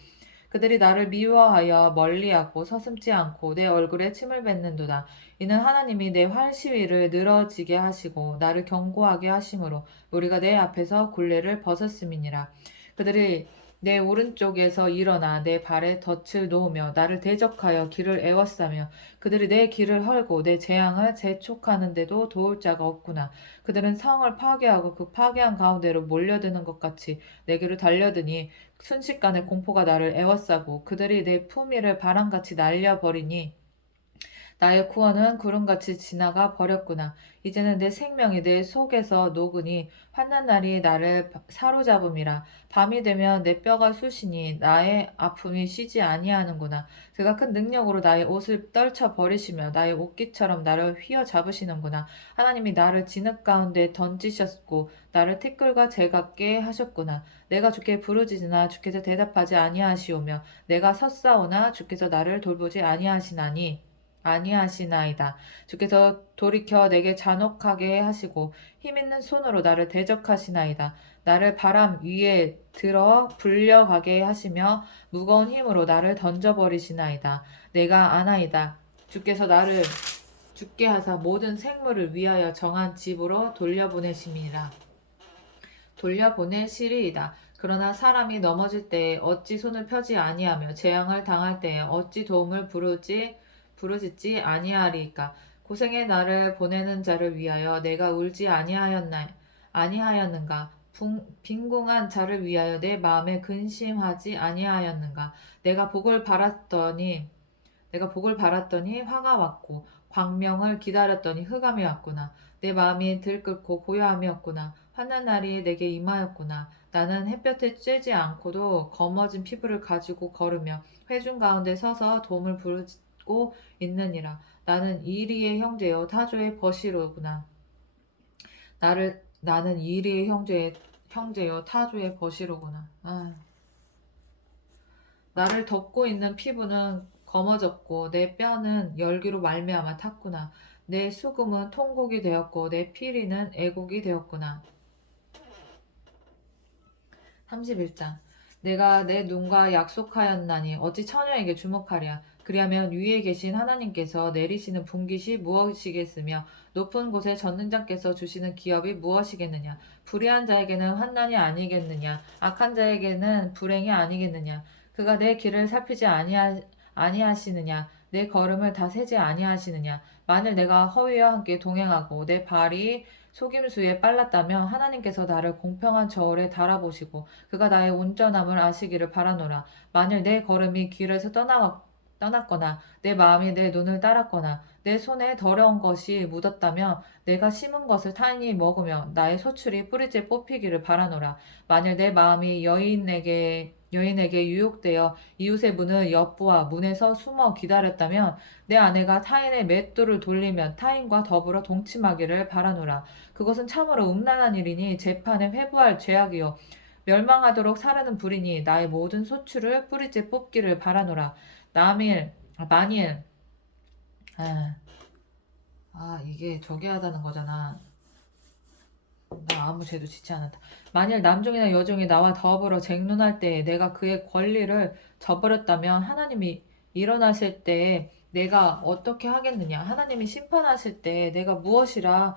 그들이 나를 미워하여 멀리하고 서슴지 않고 내 얼굴에 침을 뱉는도다. 이는 하나님이 내 활시위를 늘어지게 하시고 나를 견고하게 하심으로 우리가 내 앞에서 굴레를 벗었음이니라. 그들이 내 오른쪽에서 일어나 내 발에 덫을 놓으며 나를 대적하여 길을 애워싸며 그들이 내 길을 헐고 내 재앙을 재촉하는데도 도울 자가 없구나. 그들은 성을 파괴하고 그 파괴한 가운데로 몰려드는 것 같이 내게로 달려드니 순식간에 공포가 나를 애워싸고 그들이 내 품위를 바람같이 날려버리니 나의 구원은 구름같이 지나가 버렸구나. 이제는 내 생명이 내 속에서 녹으니 환난 날이 나를 사로잡음이라. 밤이 되면 내 뼈가 쑤시니 나의 아픔이 쉬지 아니하는구나. 그가 큰 능력으로 나의 옷을 떨쳐 버리시며 나의 옷깃처럼 나를 휘어잡으시는구나. 하나님이 나를 진흙 가운데 던지셨고 나를 티끌과 재같게 하셨구나. 내가 주께 부르짖으나 주께서 대답하지 아니하시오며 내가 섰사오나 주께서 나를 돌보지 아니하시나이다. 주께서 돌이켜 내게 잔혹하게 하시고 힘있는 손으로 나를 대적하시나이다. 나를 바람 위에 들어 불려가게 하시며 무거운 힘으로 나를 던져버리시나이다. 내가 아나이다. 주께서 나를 죽게 하사 모든 생물을 위하여 정한 집으로 돌려보내시리이다. 그러나 사람이 넘어질 때에 어찌 손을 펴지 아니하며 재앙을 당할 때에 어찌 도움을 부르짖지 아니하리이까. 고생의 나를 보내는 자를 위하여 내가 울지 아니하였는가. 빈궁한 자를 위하여 내 마음에 근심하지 아니하였는가. 내가 복을 바랐더니 화가 왔고 광명을 기다렸더니 흑암이 왔구나. 내 마음이 들끓고 고요함이었구나. 환난 날이 내게 임하였구나. 나는 햇볕에 쬐지 않고도 검어진 피부를 가지고 걸으며 회중 가운데 서서 도움을 부르고 있느니라. 나는 이리의 형제여 타조의 버시로구나. 나는 이리의 형제여 타조의 버시로구나. 나를 덮고 있는 피부는 검어졌고 내 뼈는 열기로 말미암아 탔구나. 내 수금은 통곡이 되었고 내 피리는 애곡이 되었구나. 31장. 내가 내 눈과 약속하였나니 어찌 처녀에게 주목하랴. 그리하면 위에 계신 하나님께서 내리시는 분깃이 무엇이겠으며 높은 곳에 전능자께서 주시는 기업이 무엇이겠느냐. 불의한 자에게는 환난이 아니겠느냐. 악한 자에게는 불행이 아니겠느냐. 그가 내 길을 살피지 아니하시느냐. 내 걸음을 다 세지 아니하시느냐. 만일 내가 허위와 함께 동행하고 내 발이 속임수에 빨랐다면 하나님께서 나를 공평한 저울에 달아보시고 그가 나의 온전함을 아시기를 바라노라. 만일 내 걸음이 길에서 떠났거나 내 마음이 내 눈을 따랐거나 내 손에 더러운 것이 묻었다면 내가 심은 것을 타인이 먹으며 나의 소출이 뿌리째 뽑히기를 바라노라. 만일 내 마음이 여인에게 유혹되어 이웃의 문을 엿보아 문에서 숨어 기다렸다면 내 아내가 타인의 맷돌을 돌리면 타인과 더불어 동침하기를 바라노라. 그것은 참으로 음란한 일이니 재판에 회부할 죄악이요 멸망하도록 사르는 불이니 나의 모든 소출을 뿌리째 뽑기를 바라노라. 만일 이게 저기 하다는 거잖아. 나 아무 죄도 짓지 않았다. 만일 남종이나 여종이 나와 더불어 쟁론할 때에 내가 그의 권리를 저버렸다면 하나님이 일어나실 때에 내가 어떻게 하겠느냐? 하나님이 심판하실 때에 내가 무엇이라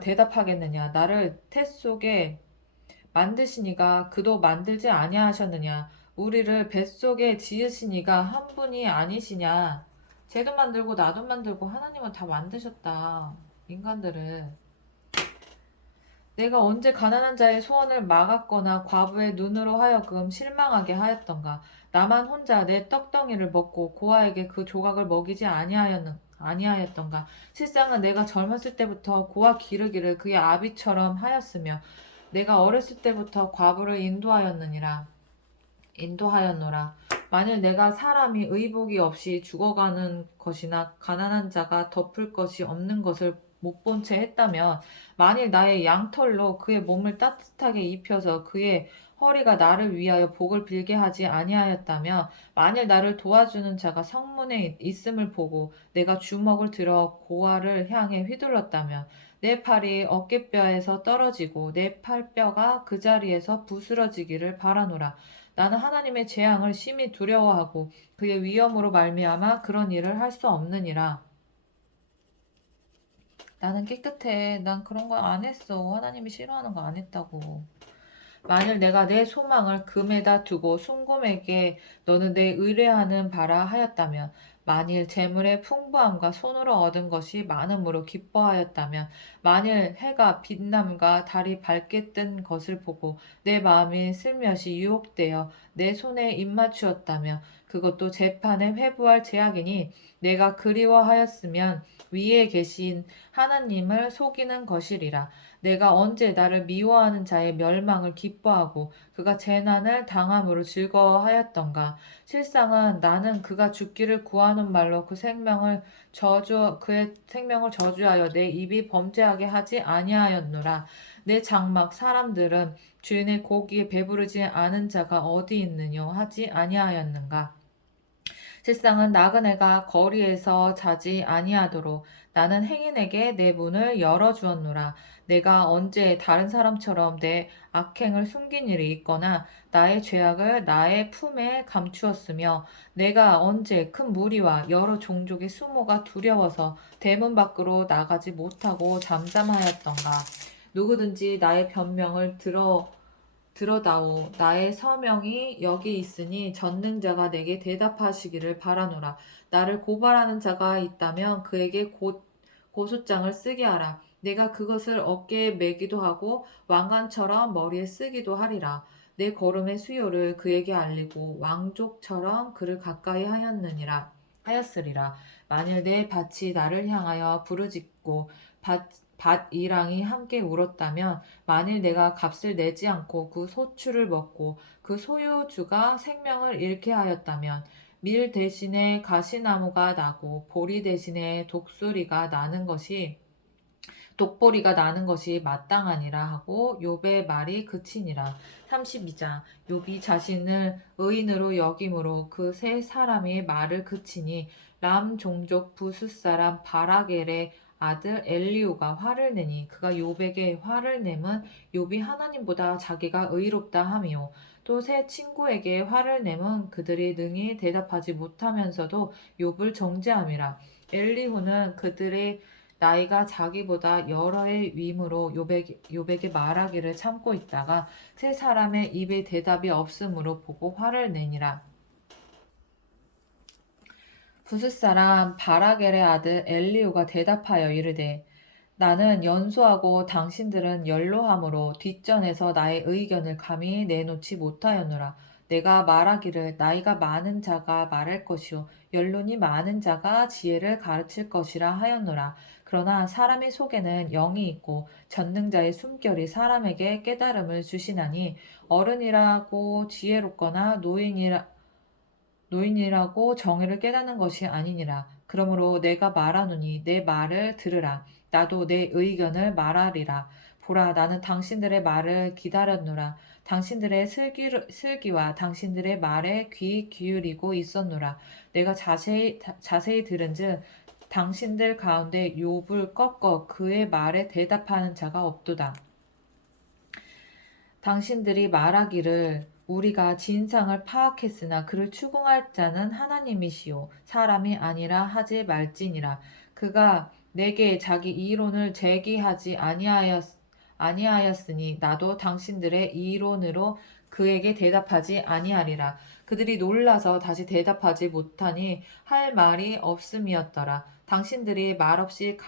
대답하겠느냐? 나를 태 속에 만드시니가 그도 만들지 아니하셨느냐? 우리를 뱃속에 지으시니가 한 분이 아니시냐? 쟤도 만들고 나도 만들고 하나님은 다 만드셨다. 인간들을. 내가 언제 가난한 자의 소원을 막았거나 과부의 눈으로 하여금 실망하게 하였던가. 나만 혼자 내 떡덩이를 먹고 고아에게 그 조각을 먹이지 아니하였던가. 실상은 내가 젊었을 때부터 고아 기르기를 그의 아비처럼 하였으며 내가 어렸을 때부터 과부를 인도하였노라. 만일 내가 사람이 의복이 없이 죽어가는 것이나 가난한 자가 덮을 것이 없는 것을 못 본 채 했다면 만일 나의 양털로 그의 몸을 따뜻하게 입혀서 그의 허리가 나를 위하여 복을 빌게 하지 아니하였다면 만일 나를 도와주는 자가 성문에 있음을 보고 내가 주먹을 들어 고아를 향해 휘둘렀다면 내 팔이 어깨뼈에서 떨어지고 내 팔뼈가 그 자리에서 부스러지기를 바라노라. 나는 하나님의 재앙을 심히 두려워하고 그의 위엄으로 말미암아 그런 일을 할 수 없느니라. 나는 깨끗해. 난 그런 거 안 했어. 하나님이 싫어하는 거 안 했다고. 만일 내가 내 소망을 금에다 두고 순금에게 너는 내 의뢰하는 바라 하였다면 만일 재물의 풍부함과 손으로 얻은 것이 많음으로 기뻐하였다면, 만일 해가 빛남과 달이 밝게 뜬 것을 보고 내 마음이 슬며시 유혹되어 내 손에 입맞추었다면, 그것도 재판에 회부할 죄악이니, 내가 그리워하였으면 위에 계신 하나님을 속이는 것이리라. 내가 언제 나를 미워하는 자의 멸망을 기뻐하고 그가 재난을 당함으로 즐거워하였던가. 실상은 나는 그가 죽기를 구하는 말로 그의 생명을 저주하여 내 입이 범죄하게 하지 아니하였노라. 내 장막 사람들은 주인의 고기에 배부르지 않은 자가 어디 있느뇨 하지 아니하였는가. 실상은 나그네가 거리에서 자지 아니하도록 나는 행인에게 내 문을 열어주었노라. 내가 언제 다른 사람처럼 내 악행을 숨긴 일이 있거나 나의 죄악을 나의 품에 감추었으며, 내가 언제 큰 무리와 여러 종족의 수모가 두려워서 대문 밖으로 나가지 못하고 잠잠하였던가. 누구든지 나의 변명을 들어다오. 나의 서명이 여기 있으니 전능자가 내게 대답하시기를 바라노라. 나를 고발하는 자가 있다면 그에게 고소장을 쓰게 하라. 내가 그것을 어깨에 매기도 하고 왕관처럼 머리에 쓰기도 하리라. 내 걸음의 수요를 그에게 알리고 왕족처럼 그를 가까이 하였으리라. 만일 내 밭이 나를 향하여 부르짖고 밭이랑이 함께 울었다면, 만일 내가 값을 내지 않고 그 소출을 먹고 그 소유주가 생명을 잃게 하였다면, 밀 대신에 가시나무가 나고 보리 대신에 독보리가 나는 것이 마땅하니라 하고 욥의 말이 그치니라. 32장. 욥이 자신을 의인으로 여김으로 그 세 사람의 말을 그치니, 람 종족 부스 사람 바라겔의 아들 엘리후가 화를 내니, 그가 욥에게 화를 내면 욥이 하나님보다 자기가 의롭다 함이요, 또 세 친구에게 화를 내면 그들이 능히 대답하지 못하면서도 욥을 정죄함이라. 엘리후는 그들의 나이가 자기보다 여러 해 위므로 욥에게 말하기를 참고 있다가 세 사람의 입에 대답이 없으므로 보고 화를 내니라. 부스 사람 바라겔의 아들 엘리후가 대답하여 이르되, 나는 연소하고 당신들은 연로함으로 뒷전에서 나의 의견을 감히 내놓지 못하였노라. 내가 말하기를 나이가 많은 자가 말할 것이요 연륜이 많은 자가 지혜를 가르칠 것이라 하였노라. 그러나 사람의 속에는 영이 있고 전능자의 숨결이 사람에게 깨달음을 주시나니, 어른이라고 지혜롭거나 노인이라고 정의를 깨닫는 것이 아니니라. 그러므로 내가 말하노니 내 말을 들으라. 나도 내 의견을 말하리라. 보라, 나는 당신들의 말을 기다렸노라. 당신들의 슬기와 당신들의 말에 귀 기울이고 있었노라. 내가 자세히 들은즉 당신들 가운데 욥을 꺾어 그의 말에 대답하는 자가 없도다. 당신들이 말하기를 우리가 진상을 파악했으나 그를 추궁할 자는 하나님이시요 사람이 아니라 하지 말지니라. 그가 내게 자기 이론을 제기하지 아니하였으니 나도 당신들의 이론으로 그에게 대답하지 아니하리라. 그들이 놀라서 다시 대답하지 못하니 할 말이 없음이었더라. 당신들이 말없이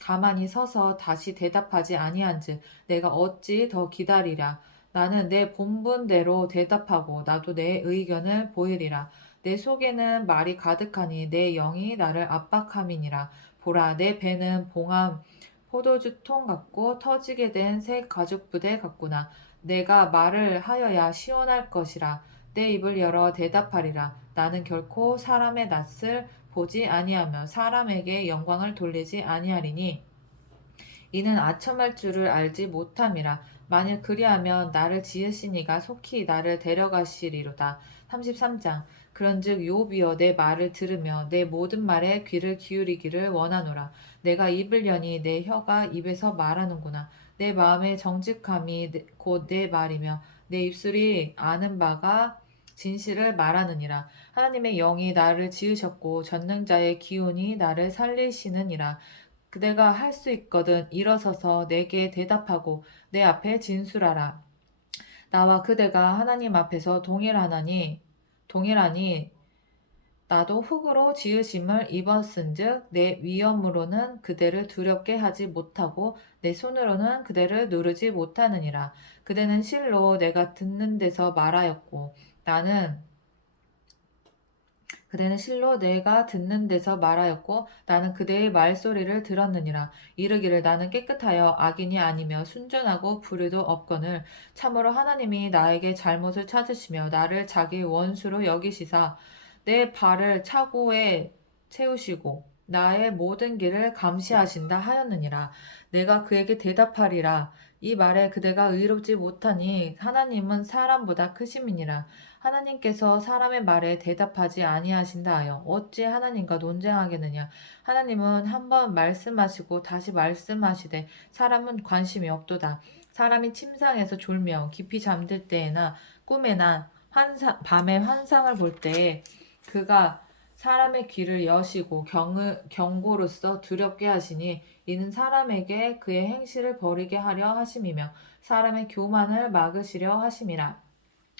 가만히 서서 다시 대답하지 아니한즉 내가 어찌 더 기다리랴. 나는 내 본분대로 대답하고 나도 내 의견을 보이리라. 내 속에는 말이 가득하니 내 영이 나를 압박함이니라. 보라, 내 배는 봉함 포도주통 같고 터지게 된 새 가죽부대 같구나. 내가 말을 하여야 시원할 것이라. 내 입을 열어 대답하리라. 나는 결코 사람의 낯을 보지 아니하며 사람에게 영광을 돌리지 아니하리니, 이는 아첨할 줄을 알지 못함이라. 만일 그리하면 나를 지으시니가 속히 나를 데려가시리로다. 33장. 그런즉 욥이여, 내 말을 들으며 내 모든 말에 귀를 기울이기를 원하노라. 내가 입을 여니 내 혀가 입에서 말하는구나. 내 마음의 정직함이 곧 내 말이며 내 입술이 아는 바가 진실을 말하느니라. 하나님의 영이 나를 지으셨고 전능자의 기운이 나를 살리시느니라. 그대가 할 수 있거든 일어서서 내게 대답하고 내 앞에 진술하라. 나와 그대가 하나님 앞에서 동일하니 나도 흙으로 지으심을 입었은즉 내 위엄으로는 그대를 두렵게 하지 못하고 내 손으로는 그대를 누르지 못하느니라. 그대는 실로 내가 듣는 데서 말하였고 나는 그대는 실로 내가 듣는 데서 말하였고 나는 그대의 말소리를 들었느니라. 이르기를 나는 깨끗하여 악인이 아니며 순전하고 불의도 없거늘 참으로 하나님이 나에게 잘못을 찾으시며 나를 자기 원수로 여기시사 내 발을 차고에 채우시고 나의 모든 길을 감시하신다 하였느니라. 내가 그에게 대답하리라. 이 말에 그대가 의롭지 못하니 하나님은 사람보다 크심이니라. 하나님께서 사람의 말에 대답하지 아니하신다 하여 어찌 하나님과 논쟁하겠느냐. 하나님은 한번 말씀하시고 다시 말씀하시되 사람은 관심이 없도다. 사람이 침상에서 졸며 깊이 잠들 때에나 꿈에나 밤에 환상을 볼 때에 그가 사람의 귀를 여시고 경고로써 두렵게 하시니 이는 사람에게 그의 행실을 버리게 하려 하심이며 사람의 교만을 막으시려 하심이라.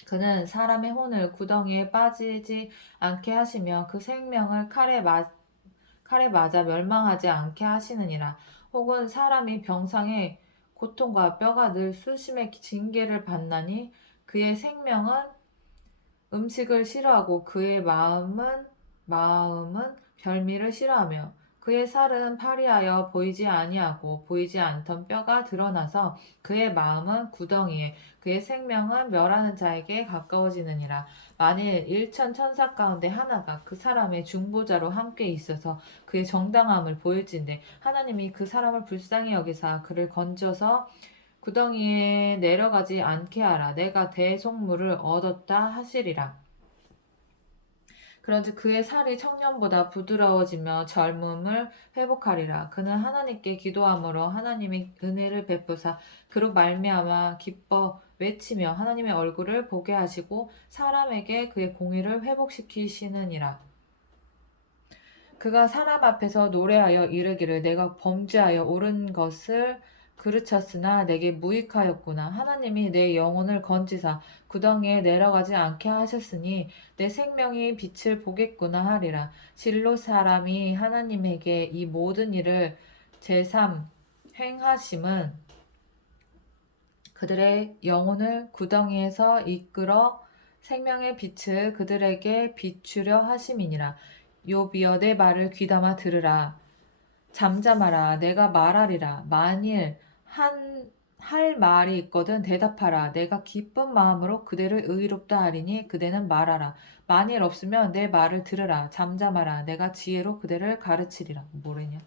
그는 사람의 혼을 구덩이에 빠지지 않게 하시며 그 생명을 칼에 맞아 멸망하지 않게 하시느니라. 혹은 사람이 병상의 고통과 뼈가 늘 수심의 징계를 받나니 그의 생명은 음식을 싫어하고 그의 마음은 별미를 싫어하며 그의 살은 파리하여 보이지 아니하고 보이지 않던 뼈가 드러나서 그의 마음은 구덩이에 그의 생명은 멸하는 자에게 가까워지느니라. 만일 일천 천사 가운데 하나가 그 사람의 중보자로 함께 있어서 그의 정당함을 보일진대 하나님이 그 사람을 불쌍히 여기사 그를 건져서 구덩이에 내려가지 않게 하라. 내가 대속물을 얻었다 하시리라. 그런즉 그의 살이 청년보다 부드러워지며 젊음을 회복하리라. 그는 하나님께 기도함으로 하나님이 은혜를 베푸사 그로 말미암아 기뻐 외치며 하나님의 얼굴을 보게 하시고 사람에게 그의 공의를 회복시키시느니라. 그가 사람 앞에서 노래하여 이르기를 내가 범죄하여 옳은 것을 그르쳤으나 내게 무익하였구나. 하나님이 내 영혼을 건지사 구덩이에 내려가지 않게 하셨으니 내 생명이 빛을 보겠구나 하리라. 실로 사람이 하나님에게 이 모든 일을 제삼 행하심은 그들의 영혼을 구덩이에서 이끌어 생명의 빛을 그들에게 비추려 하심이니라. 욥이여 내 말을 귀담아 들으라. 잠잠하라. 내가 말하리라. 만일 할 말이 있거든 대답하라. 내가 기쁜 마음으로 그대를 의롭다 하리니 그대는 말하라. 만일 없으면 내 말을 들으라. 잠잠하라. 내가 지혜로 그대를 가르치리라. 뭐래냐?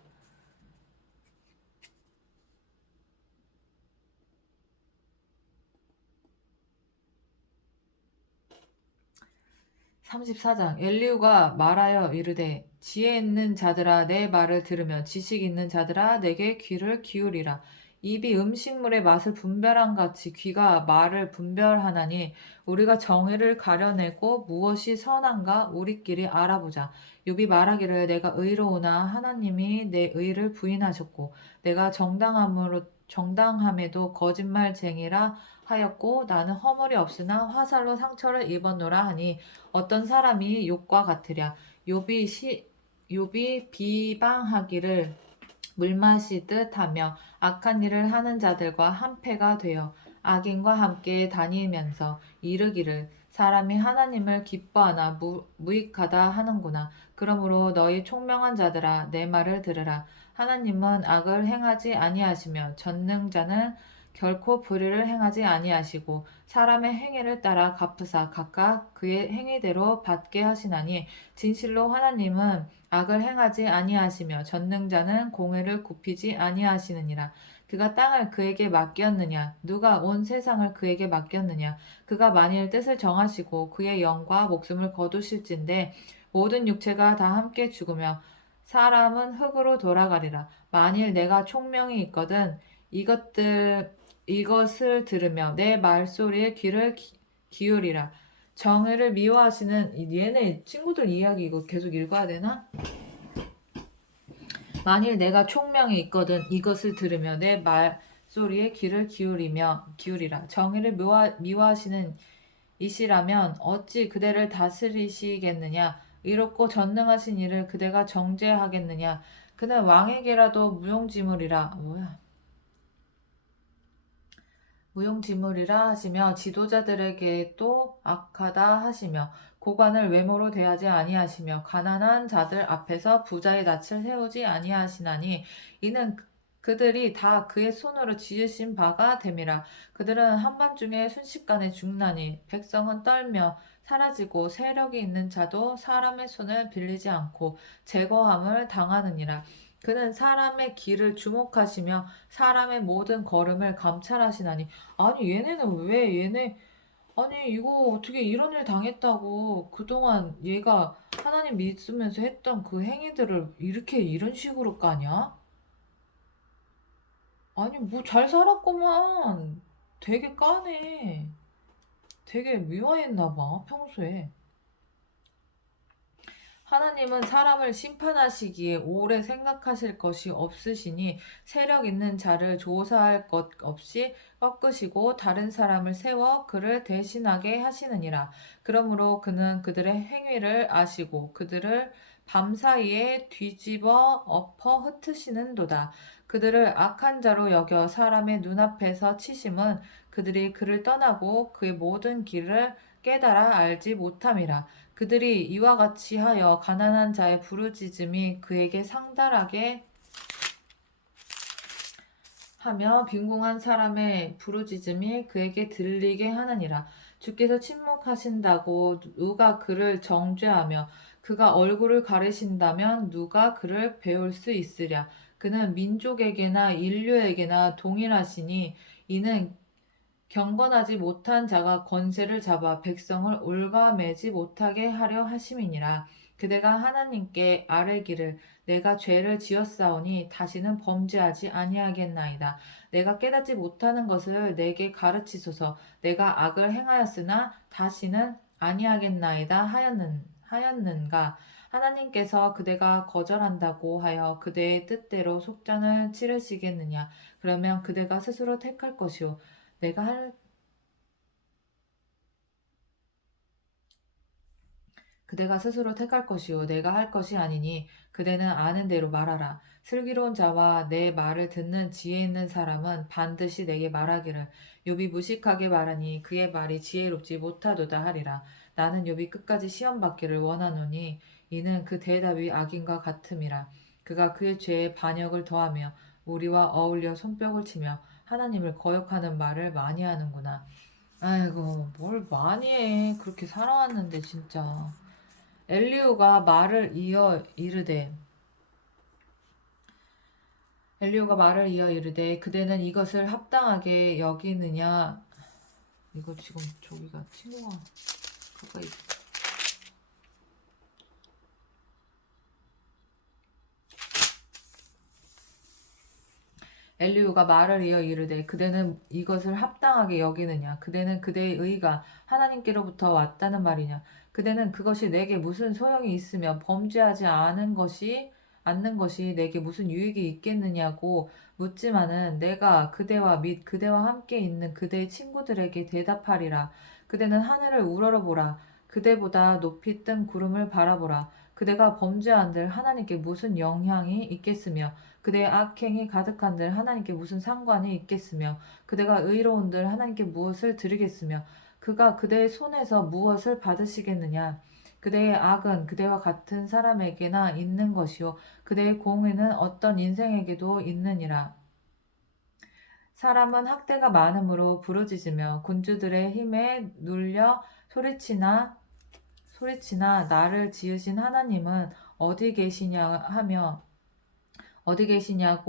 34장 엘리후가 말하여 이르되 지혜 있는 자들아 내 말을 들으며 지식 있는 자들아 내게 귀를 기울이라. 입이 음식물의 맛을 분별한 같이 귀가 말을 분별하나니 우리가 정의를 가려내고 무엇이 선한가 우리끼리 알아보자. 욥이 말하기를 내가 의로우나 하나님이 내 의를 부인하셨고 내가 정당함에도 거짓말쟁이라 하였고 나는 허물이 없으나 화살로 상처를 입었노라 하니 어떤 사람이 욥과 같으랴. 욥이 비방하기를 물 마시듯 하며 악한 일을 하는 자들과 한패가 되어 악인과 함께 다니면서 이르기를 사람이 하나님을 기뻐하나 무익하다 하는구나. 그러므로 너희 총명한 자들아 내 말을 들으라. 하나님은 악을 행하지 아니하시며 전능자는 결코 불의를 행하지 아니하시고 사람의 행위를 따라 갚으사 각각 그의 행위대로 받게 하시나니 진실로 하나님은 악을 행하지 아니하시며 전능자는 공의를 굽히지 아니하시느니라. 그가 땅을 그에게 맡겼느냐? 누가 온 세상을 그에게 맡겼느냐? 그가 만일 뜻을 정하시고 그의 영과 목숨을 거두실진데 모든 육체가 다 함께 죽으며 사람은 흙으로 돌아가리라. 만일 내가 총명이 있거든 이것을 들으며 내 말소리에 귀를 기울이라. 정의를 미워하시는 얘네 친구들 이야기 이거 계속 읽어야 되나? 만일 내가 총명이 있거든 이것을 들으며 내 말소리에 귀를 기울이라. 정의를 미워하시는 이시라면 어찌 그대를 다스리시겠느냐? 이롭고 전능하신 이를 그대가 정죄하겠느냐. 그는 왕에게라도 무용지물이라 하시며 지도자들에게 또 악하다 하시며 고관을 외모로 대하지 아니하시며 가난한 자들 앞에서 부자의 낯을 세우지 아니하시나니 이는 그들이 다 그의 손으로 지으신 바가 됨이라. 그들은 한밤중에 순식간에 죽나니 백성은 떨며 사라지고 세력이 있는 자도 사람의 손을 빌리지 않고 제거함을 당하느니라. 그는 사람의 길을 주목하시며 사람의 모든 걸음을 감찰하시나니. 아니 얘네는 왜 얘네 아니 이거 어떻게 이런 일 당했다고 그동안 얘가 하나님 믿으면서 했던 그 행위들을 이렇게 이런 식으로 까냐? 아니 뭐 잘 살았구만. 되게 까네. 되게 미워했나 봐 평소에. 하나님은 사람을 심판하시기에 오래 생각하실 것이 없으시니 세력 있는 자를 조사할 것 없이 꺾으시고 다른 사람을 세워 그를 대신하게 하시느니라. 그러므로 그는 그들의 행위를 아시고 그들을 밤사이에 뒤집어 엎어 흩으시는도다. 그들을 악한 자로 여겨 사람의 눈앞에서 치심은 그들이 그를 떠나고 그의 모든 길을 깨달아 알지 못함이라. 그들이 이와 같이 하여 가난한 자의 부르짖음이 그에게 상달하게 하며 빈궁한 사람의 부르짖음이 그에게 들리게 하느니라. 주께서 침묵하신다고 누가 그를 정죄하며 그가 얼굴을 가리신다면 누가 그를 배울 수 있으랴. 그는 민족에게나 인류에게나 동일하시니 이는 경건하지 못한 자가 권세를 잡아 백성을 올가매지 못하게 하려 하심이니라. 그대가 하나님께 아뢰기를 내가 죄를 지었사오니 다시는 범죄하지 아니하겠나이다. 내가 깨닫지 못하는 것을 내게 가르치소서. 내가 악을 행하였으나 다시는 아니하겠나이다 하였는가. 하나님께서 그대가 거절한다고 하여 그대의 뜻대로 속전을 치르시겠느냐. 그러면 그대가 스스로 택할 것이요 내가 할 그대가 스스로 택할 것이요 내가 할 것이 아니니 그대는 아는 대로 말하라. 슬기로운 자와 내 말을 듣는 지혜 있는 사람은 반드시 내게 말하기를 욥이 무식하게 말하니 그의 말이 지혜롭지 못하도다 하리라. 나는 욥이 끝까지 시험 받기를 원하노니 이는 그 대답이 악인과 같음이라. 그가 그의 죄에 반역을 더하며 우리와 어울려 손뼉을 치며 하나님을 거역하는 말을 많이 하는구나. 아이고, 뭘 많이 해. 그렇게 살아왔는데, 진짜. 엘리후가 말을 이어 이르되, 엘리후가 말을 이어 이르되, 그대는 이것을 합당하게 여기느냐. 이거 지금 저기가 친구가 가까이. 엘리후가 말을 이어 이르되 그대는 이것을 합당하게 여기느냐 그대는 그대의 의가 하나님께로부터 왔다는 말이냐 그대는 그것이 내게 무슨 소용이 있으며 범죄하지 않는 것이 내게 무슨 유익이 있겠느냐고 묻지만은 내가 그대와 및 그대와 함께 있는 그대의 친구들에게 대답하리라. 그대는 하늘을 우러러보라. 그대보다 높이 뜬 구름을 바라보라. 그대가 범죄한들 하나님께 무슨 영향이 있겠으며 그대의 악행이 가득한들 하나님께 무슨 상관이 있겠으며 그대가 의로운들 하나님께 무엇을 드리겠으며 그가 그대의 손에서 무엇을 받으시겠느냐. 그대의 악은 그대와 같은 사람에게나 있는 것이요 그대의 공의는 어떤 인생에게도 있느니라. 사람은 학대가 많음으로 부르짖으며 군주들의 힘에 눌려 소리치나 나를 지으신 하나님은 어디 계시냐고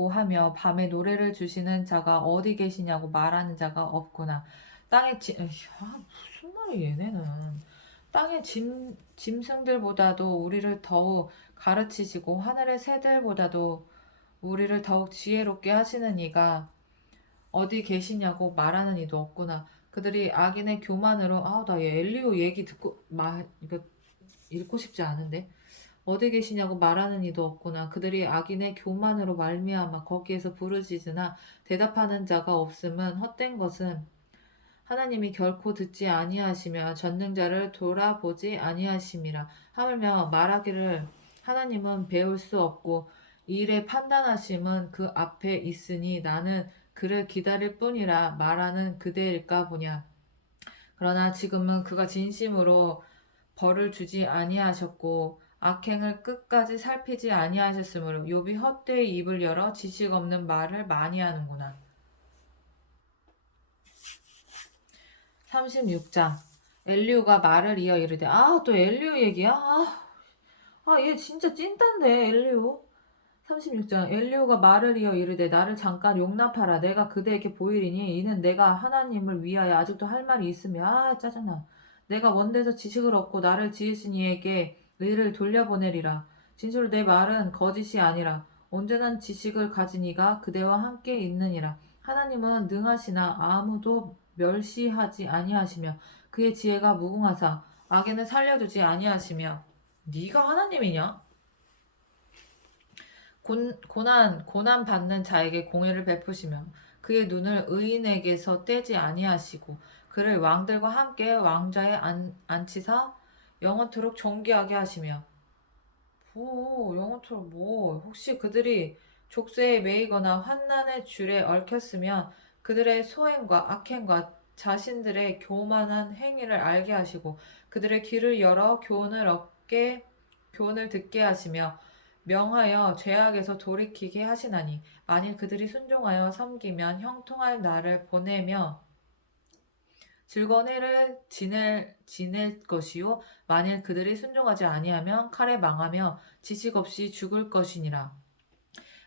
하며 밤에 노래를 주시는 자가 어디 계시냐고 말하는 자가 없구나. 무슨 말이 얘네는. 땅의 짐승들보다도 우리를 더욱 가르치시고 하늘의 새들보다도 우리를 더욱 지혜롭게 하시는 이가 어디 계시냐고 말하는 이도 없구나. 그들이 악인의 교만으로 나 얘 엘리오 얘기 듣고 이거 읽고 싶지 않은데. 어디 계시냐고 말하는 이도 없구나. 그들이 악인의 교만으로 말미암아 거기에서 부르짖으나 대답하는 자가 없음은 헛된 것은 하나님이 결코 듣지 아니하시며 전능자를 돌아보지 아니하심이라. 하물며 말하기를 하나님은 배울 수 없고 일의 판단하심은 그 앞에 있으니 나는 그를 기다릴 뿐이라 말하는 그대일까 보냐. 그러나 지금은 그가 진심으로 벌을 주지 아니하셨고 악행을 끝까지 살피지 아니하셨으므로 욥이 헛되이 입을 열어 지식 없는 말을 많이 하는구나. 36장. 엘리후가 말을 이어 이르되, 또 엘리후 얘기야? 얘 진짜 찐딴데 엘리후. 36장. 엘리후가 말을 이어 이르되 나를 잠깐 용납하라. 내가 그대에게 보이리니 이는 내가 하나님을 위하여 아직도 할 말이 있으며 짜증나. 내가 원대에서 지식을 얻고 나를 지으신 이에게 의를 돌려보내리라. 진실로 내 말은 거짓이 아니라 온전한 지식을 가진 이가 그대와 함께 있느니라. 하나님은 능하시나 아무도 멸시하지 아니하시며 그의 지혜가 무궁하사 악인을 살려두지 아니하시며. 네가 하나님이냐? 고난 받는 자에게 공의를 베푸시며 그의 눈을 의인에게서 떼지 아니하시고 그를 왕들과 함께 왕좌에 앉히사 영원토록 존귀하게 하시며. 영원토록 혹시 그들이 족쇄에 매이거나 환난의 줄에 얽혔으면 그들의 소행과 악행과 자신들의 교만한 행위를 알게 하시고 그들의 귀를 열어 교훈을 듣게 하시며 명하여 죄악에서 돌이키게 하시나니 만일 그들이 순종하여 섬기면 형통할 날을 보내며 즐거운 해를 지낼 것이요 만일 그들이 순종하지 아니하면 칼에 망하며 지식 없이 죽을 것이니라.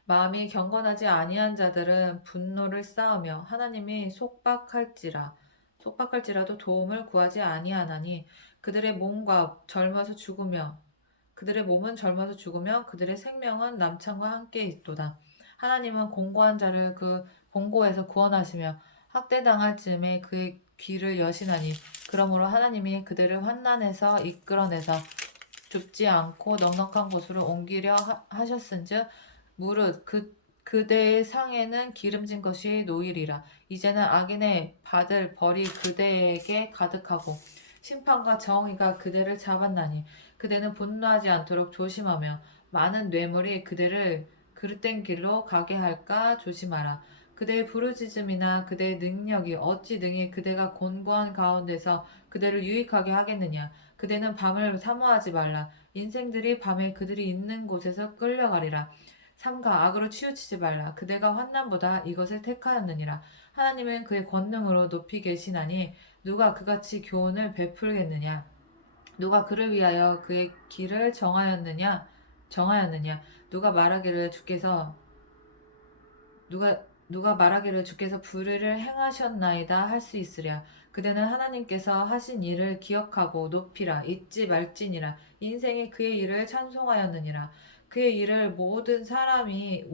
마음이 경건하지 아니한 자들은 분노를 쌓으며 하나님이 속박할지라도 도움을 구하지 아니하나니 그들의 몸은 젊어서 죽으며 그들의 생명은 남창과 함께 있도다. 하나님은 공고한 자를 그 공고에서 구원하시며 학대당할 즈음에 그의 귀를 여시나니 그러므로 하나님이 그들을 환난에서 이끌어내사 좁지 않고 넉넉한 곳으로 옮기려 하셨은즉 무릇 그대의 상에는 기름진 것이 놓이리라. 이제는 악인의 받을 벌이 그대에게 가득하고 심판과 정의가 그대를 잡았나니 그대는 분노하지 않도록 조심하며 많은 뇌물이 그대를 그릇된 길로 가게 할까 조심하라. 그대의 부르짖음이나 그대의 능력이 어찌 능히 그대가 곤고한 가운데서 그대를 유익하게 하겠느냐. 그대는 밤을 사모하지 말라. 인생들이 밤에 그들이 있는 곳에서 끌려가리라. 삼가 악으로 치우치지 말라. 그대가 환난보다 이것을 택하였느니라. 하나님은 그의 권능으로 높이 계시나니 누가 그같이 교훈을 베풀겠느냐. 누가 그를 위하여 그의 길을 정하였느냐. 누가 말하기를 주께서 불의를 행하셨나이다 할 수 있으랴. 그대는 하나님께서 하신 일을 기억하고 높이라. 잊지 말지니라. 인생이 그의 일을 찬송하였느니라. 그의 일을 모든 사람이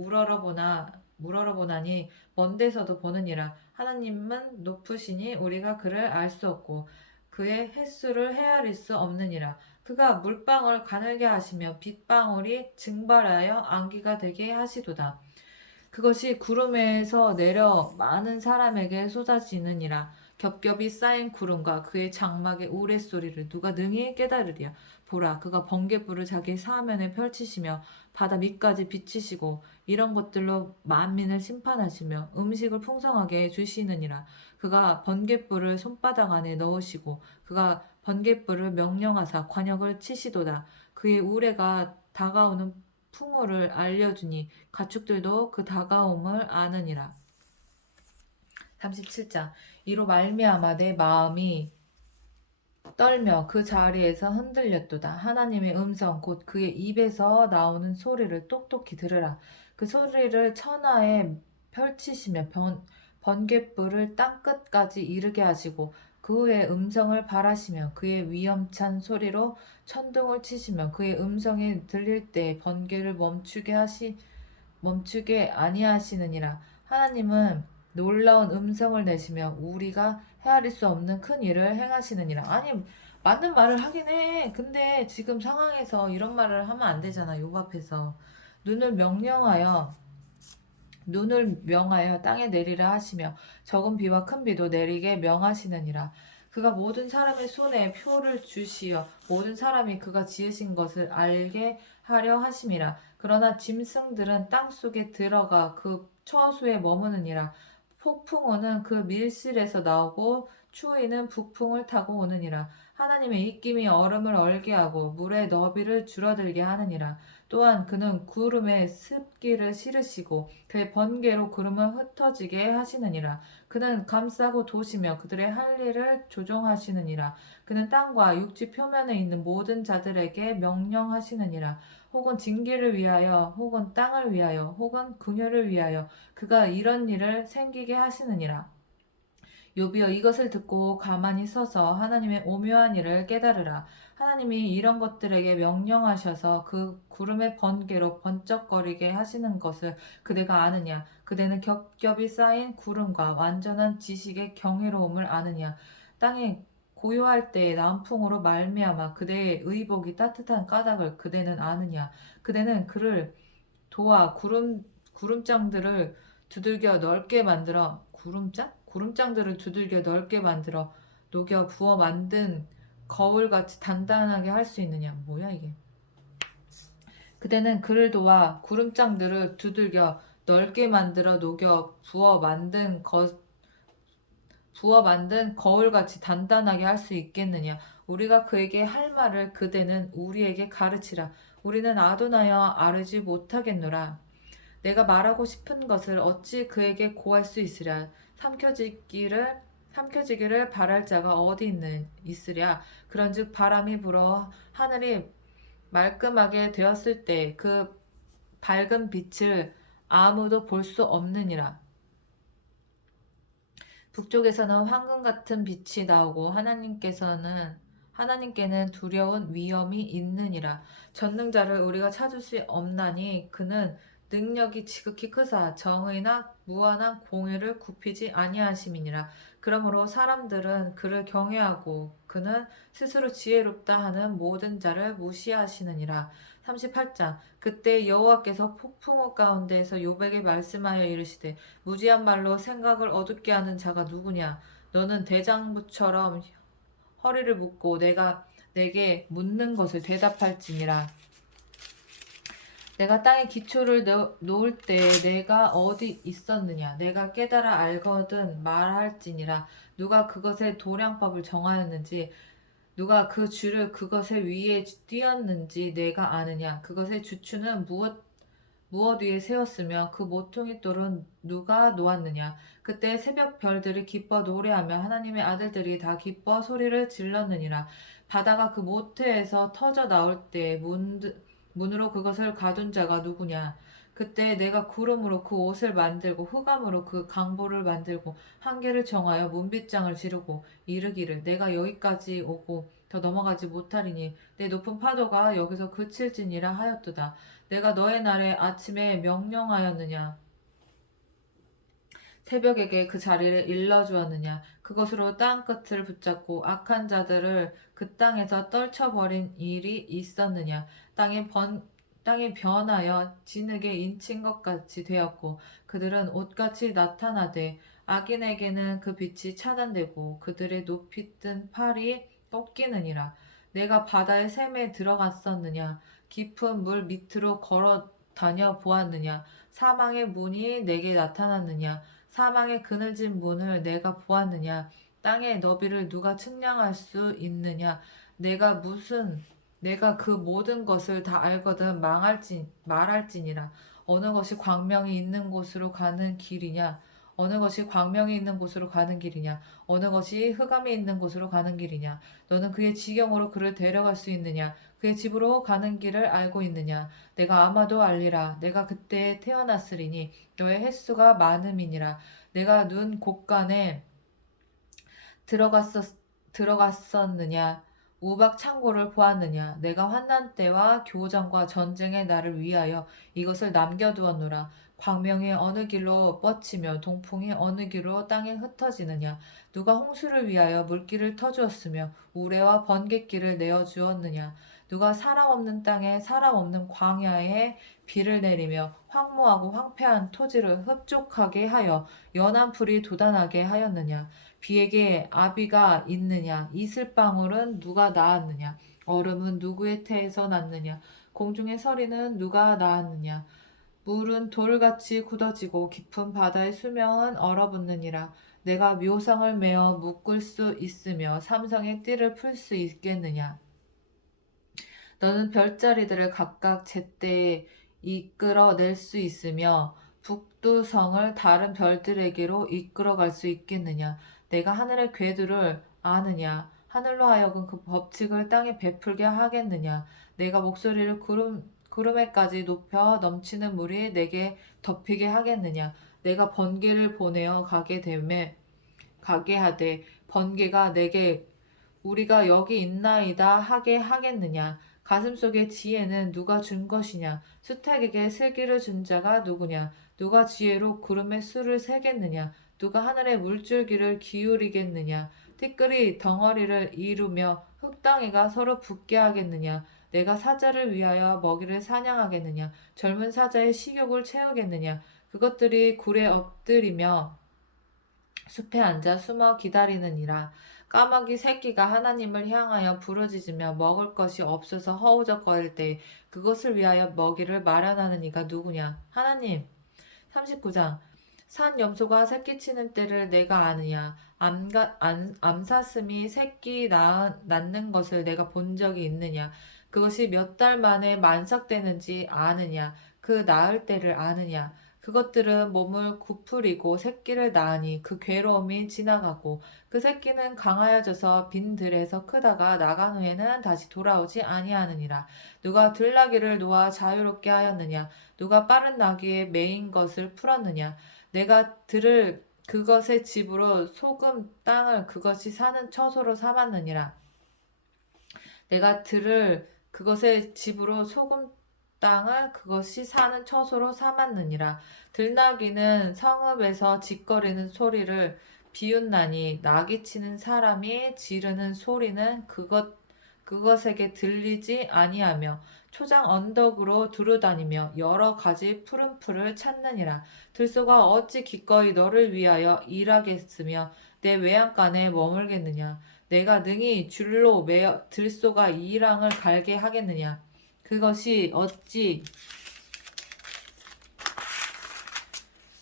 우러러보나니 먼 데서도 보느니라. 하나님은 높으시니 우리가 그를 알 수 없고 그의 횟수를 헤아릴 수 없느니라. 그가 물방울 가늘게 하시며 빗방울이 증발하여 안개가 되게 하시도다. 그것이 구름에서 내려 많은 사람에게 쏟아지느니라. 겹겹이 쌓인 구름과 그의 장막의 우레소리를 누가 능히 깨달으랴. 보라, 그가 번갯불을 자기 사면에 펼치시며 바다 밑까지 비치시고 이런 것들로 만민을 심판하시며 음식을 풍성하게 주시느니라. 그가 번갯불을 손바닥 안에 넣으시고 그가 번갯불을 명령하사 관역을 치시도다. 그의 우레가 다가오는 풍우를 알려주니 가축들도 그 다가옴을 아느니라. 37장. 이로 말미암아 내 마음이 떨며 그 자리에서 흔들렸도다. 하나님의 음성 곧 그의 입에서 나오는 소리를 똑똑히 들으라. 그 소리를 천하에 펼치시며 번갯불을 땅끝까지 이르게 하시고 그 후에 음성을 발하시며 그의 위험찬 소리로 천둥을 치시며 그의 음성이 들릴 때 번개를 멈추게 아니하시느니라. 하나님은 놀라운 음성을 내시며 우리가 헤아릴 수 없는 큰 일을 행하시느니라. 아니, 맞는 말을 하긴 해. 근데 지금 상황에서 이런 말을 하면 안 되잖아. 욥 앞에서. 눈을 눈을 명하여 땅에 내리라 하시며 적은 비와 큰 비도 내리게 명하시느니라. 그가 모든 사람의 손에 표를 주시어 모든 사람이 그가 지으신 것을 알게 하려 하심이라. 그러나 짐승들은 땅 속에 들어가 그 처소에 머무느니라. 폭풍우는 그 밀실에서 나오고 추위는 북풍을 타고 오느니라. 하나님의 입김이 얼음을 얼게 하고 물의 너비를 줄어들게 하느니라. 또한 그는 구름에 습기를 실으시고 그의 번개로 구름을 흩어지게 하시느니라. 그는 감싸고 도시며 그들의 할 일을 조종하시느니라. 그는 땅과 육지 표면에 있는 모든 자들에게 명령하시느니라. 혹은 징계를 위하여 혹은 땅을 위하여 혹은 궁유를 위하여 그가 이런 일을 생기게 하시느니라. 욥이여 이것을 듣고 가만히 서서 하나님의 오묘한 일을 깨달으라. 하나님이 이런 것들에게 명령하셔서 그 구름의 번개로 번쩍거리게 하시는 것을 그대가 아느냐? 그대는 겹겹이 쌓인 구름과 완전한 지식의 경이로움을 아느냐? 땅이 고요할 때의 남풍으로 말미암아 그대의 의복이 따뜻한 까닭을 그대는 아느냐? 그대는 그를 도와 구름장들을 두들겨 넓게 만들어 구름장들을 두들겨 넓게 만들어 녹여 부어 만든 거울같이 단단하게 할 수 있느냐? 뭐야 이게? 그대는 그를 도와 구름장들을 두들겨 넓게 만들어 녹여 부어 만든 거울같이 단단하게 할 수 있겠느냐? 우리가 그에게 할 말을 그대는 우리에게 가르치라. 우리는 아도나여 아르지 못하겠노라. 내가 말하고 싶은 것을 어찌 그에게 고할 수 있으랴. 삼켜지기를 바랄 자가 어디 있으랴. 그런즉 바람이 불어 하늘이 말끔하게 되었을 때 그 밝은 빛을 아무도 볼 수 없느니라. 북쪽에서는 황금 같은 빛이 나오고 하나님께는 두려운 위험이 있느니라. 전능자를 우리가 찾을 수 없나니 그는 능력이 지극히 크사 정의나 무한한 공의를 굽히지 아니하심이니라. 그러므로 사람들은 그를 경외하고 그는 스스로 지혜롭다 하는 모든 자를 무시하시느니라. 38장 그때 여호와께서 폭풍우 가운데에서 욥에게 말씀하여 이르시되 무지한 말로 생각을 어둡게 하는 자가 누구냐? 너는 대장부처럼 허리를 묶고 내가 내게 묻는 것을 대답할지니라. 내가 땅에 기초를 놓을 때 내가 어디 있었느냐? 내가 깨달아 알거든 말할지니라. 누가 그것의 도량법을 정하였는지 누가 그 줄을 그것의 위에 띄었는지 내가 아느냐? 그것의 주추는 무엇 위에 세웠으며 그 모퉁이 돌은 누가 놓았느냐? 그때 새벽 별들이 기뻐 노래하며 하나님의 아들들이 다 기뻐 소리를 질렀느니라. 바다가 그 모태에서 터져 나올 때 문으로 그것을 가둔 자가 누구냐? 그때 내가 구름으로 그 옷을 만들고 흑암으로 그 강보를 만들고 한계를 정하여 문빗장을 지르고 이르기를 내가 여기까지 오고 더 넘어가지 못하리니 내 높은 파도가 여기서 그칠지니라 하였도다. 내가 너의 날에 아침에 명령하였느냐? 새벽에게 그 자리를 일러주었느냐? 그것으로 땅 끝을 붙잡고 악한 자들을 그 땅에서 떨쳐버린 일이 있었느냐? 땅이 변하여 진흙에 인친 것 같이 되었고 그들은 옷같이 나타나되 악인에게는 그 빛이 차단되고 그들의 높이 뜬 팔이 꺾이느니라. 내가 바다의 샘에 들어갔었느냐? 깊은 물 밑으로 걸어 다녀 보았느냐? 사망의 문이 내게 나타났느냐? 사망의 그늘진 문을 내가 보았느냐? 땅의 너비를 누가 측량할 수 있느냐? 내가 그 모든 것을 다 알거든 말할지니라. 어느 것이 광명이 있는 곳으로 가는 길이냐? 어느 것이 광명이 있는 곳으로 가는 길이냐? 어느 것이 흑암이 있는 곳으로 가는 길이냐? 너는 그의 지경으로 그를 데려갈 수 있느냐? 그의 집으로 가는 길을 알고 있느냐? 내가 아마도 알리라. 내가 그때 태어났으리니 너의 횟수가 많음이니라. 내가 눈 곳간에 들어갔었느냐? 우박 창고를 보았느냐? 내가 환난 때와 교전과 전쟁의 날을 위하여 이것을 남겨두었노라. 광명이 어느 길로 뻗치며 동풍이 어느 길로 땅에 흩어지느냐? 누가 홍수를 위하여 물길을 터주었으며 우레와 번갯길을 내어주었느냐? 누가 사람 없는 땅에 사람 없는 광야에 비를 내리며 황무하고 황폐한 토지를 흡족하게 하여 연한 풀이 돋아나게 하였느냐? 비에게 아비가 있느냐? 이슬방울은 누가 낳았느냐? 얼음은 누구의 태에서 났느냐? 공중의 서리는 누가 낳았느냐? 물은 돌같이 굳어지고 깊은 바다의 수명은 얼어붙느니라. 내가 묘상을 메어 묶을 수 있으며 삼성의 띠를 풀 수 있겠느냐? 너는 별자리들을 각각 제때에 이끌어낼 수 있으며 북두성을 다른 별들에게로 이끌어갈 수 있겠느냐? 내가 하늘의 궤도를 아느냐? 하늘로 하여금 그 법칙을 땅에 베풀게 하겠느냐? 내가 목소리를 구름에까지 높여 넘치는 물이 내게 덮이게 하겠느냐? 내가 번개를 보내어 가게 하되 번개가 내게 우리가 여기 있나이다 하게 하겠느냐? 가슴속의 지혜는 누가 준 것이냐? 수탉에게 슬기를 준 자가 누구냐? 누가 지혜로 구름의 수를 세겠느냐? 누가 하늘의 물줄기를 기울이겠느냐? 티끌이 덩어리를 이루며 흙덩이가 서로 붙게 하겠느냐? 내가 사자를 위하여 먹이를 사냥하겠느냐? 젊은 사자의 식욕을 채우겠느냐? 그것들이 굴에 엎드리며 숲에 앉아 숨어 기다리느니라. 까마귀 새끼가 하나님을 향하여 부르짖으며 먹을 것이 없어서 허우적거릴 때 그것을 위하여 먹이를 마련하는 이가 누구냐? 하나님. 39장. 산 염소가 새끼치는 때를 내가 아느냐? 암사슴이 새끼 낳는 것을 내가 본 적이 있느냐? 그것이 몇 달 만에 만삭되는지 아느냐? 그 낳을 때를 아느냐? 그것들은 몸을 구부리고 새끼를 낳으니 그 괴로움이 지나가고 그 새끼는 강하여져서 빈 들에서 크다가 나간 후에는 다시 돌아오지 아니하느니라. 누가 들나귀를 놓아 자유롭게 하였느냐? 누가 빠른 나귀에 매인 것을 풀었느냐? 내가 들을 그것의 집으로 소금 땅을 그것이 사는 처소로 삼았느니라. 내가 들을 그것의 집으로 소금 땅을 그것이 사는 처소로 삼았느니라. 들나귀는 성읍에서 짖거리는 소리를 비웃나니 나귀치는 사람이 지르는 소리는 그것에게 들리지 아니하며 초장 언덕으로 두루다니며 여러 가지 푸른 풀을 찾느니라. 들소가 어찌 기꺼이 너를 위하여 일하겠으며 내 외양간에 머물겠느냐? 내가 능히 줄로 매어 들소가 이랑을 갈게 하겠느냐? 그것이 어찌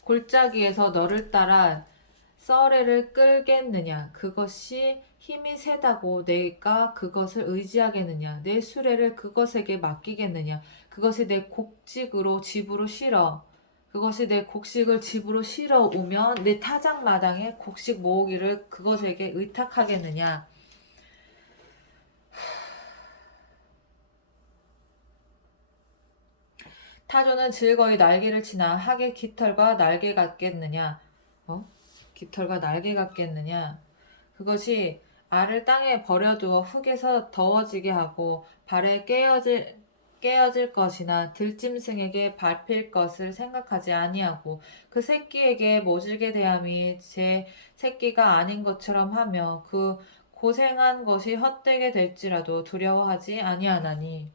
골짜기에서 너를 따라 썰애를 끌겠느냐? 그것이 힘이 세다고 내가 그것을 의지하겠느냐? 내 수레를 그것에게 맡기겠느냐? 그것이 내 곡식으로 집으로 실어 그것이 내 곡식을 집으로 실어 오면 내 타작마당에 곡식 모으기를 그것에게 의탁하겠느냐? 타조는 즐거이 날개를 치나 학의 깃털과 날개 같겠느냐? 깃털과 날개 같겠느냐? 그것이 알을 땅에 버려두어 흙에서 더워지게 하고 발에 깨어질 것이나 들짐승에게 밟힐 것을 생각하지 아니하고 그 새끼에게 모질게 대함이 제 새끼가 아닌 것처럼 하며 그 고생한 것이 헛되게 될지라도 두려워하지 아니하나니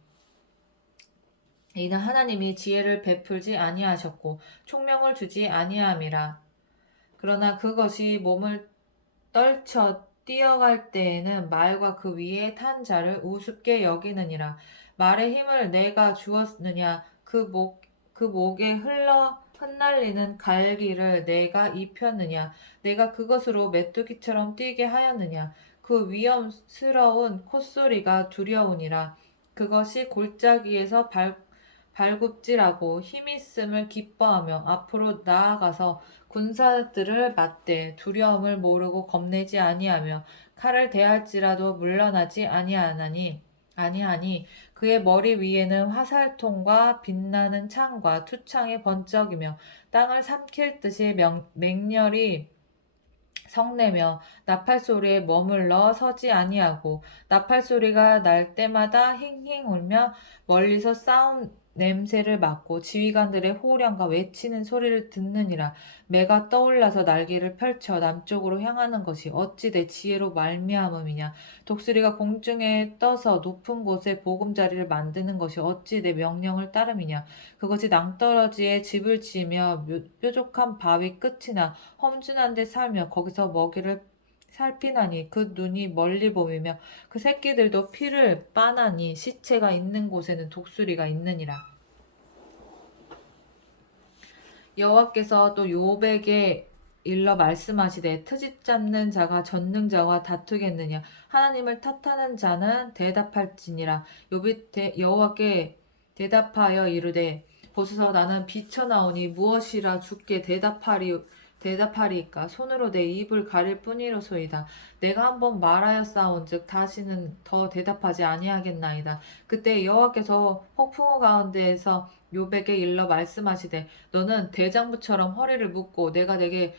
이는 하나님이 지혜를 베풀지 아니하셨고 총명을 주지 아니함이라. 그러나 그것이 몸을 떨쳐 뛰어갈 때에는 말과 그 위에 탄 자를 우습게 여기느니라. 말의 힘을 내가 주었느냐? 그 목에 흩날리는 갈기를 내가 입혔느냐? 내가 그것으로 메뚜기처럼 뛰게 하였느냐? 그 위험스러운 콧소리가 두려우니라. 그것이 골짜기에서 발굽질하고 힘있음을 기뻐하며 앞으로 나아가서 군사들을 맞대 두려움을 모르고 겁내지 아니하며 칼을 대할지라도 물러나지 아니하니 그의 머리 위에는 화살통과 빛나는 창과 투창의 번쩍이며 땅을 삼킬 듯이 맹렬히 성내며 나팔 소리에 머물러 서지 아니하고 나팔 소리가 날 때마다 힝힝 울며 멀리서 냄새를 맡고 지휘관들의 호령과 외치는 소리를 듣느니라. 매가 떠올라서 날개를 펼쳐 남쪽으로 향하는 것이 어찌 내 지혜로 말미암음이냐. 독수리가 공중에 떠서 높은 곳에 보금자리를 만드는 것이 어찌 내 명령을 따름이냐. 그것이 낭떠러지에 집을 지으며 뾰족한 바위 끝이나 험준한 데 살며 거기서 먹이를 살피나니 그 눈이 멀리 보이며 그 새끼들도 피를 빠나니 시체가 있는 곳에는 독수리가 있느니라. 여호와께서 또 욥에게 일러 말씀하시되 트집 잡는 자가 전능자와 다투겠느냐. 하나님을 탓하는 자는 대답할지니라. 욥이 여호와께 대답하여 이르되 보소서 나는 비쳐나오니 무엇이라 주께 대답하리이까. 손으로 내 입을 가릴 뿐이로소이다. 내가 한번 말하였사온즉 다시는 더 대답하지 아니하겠나이다. 그때 여호와께서 폭풍우 가운데에서 욥에게 일러 말씀하시되 너는 대장부처럼 허리를 묶고 내가 내게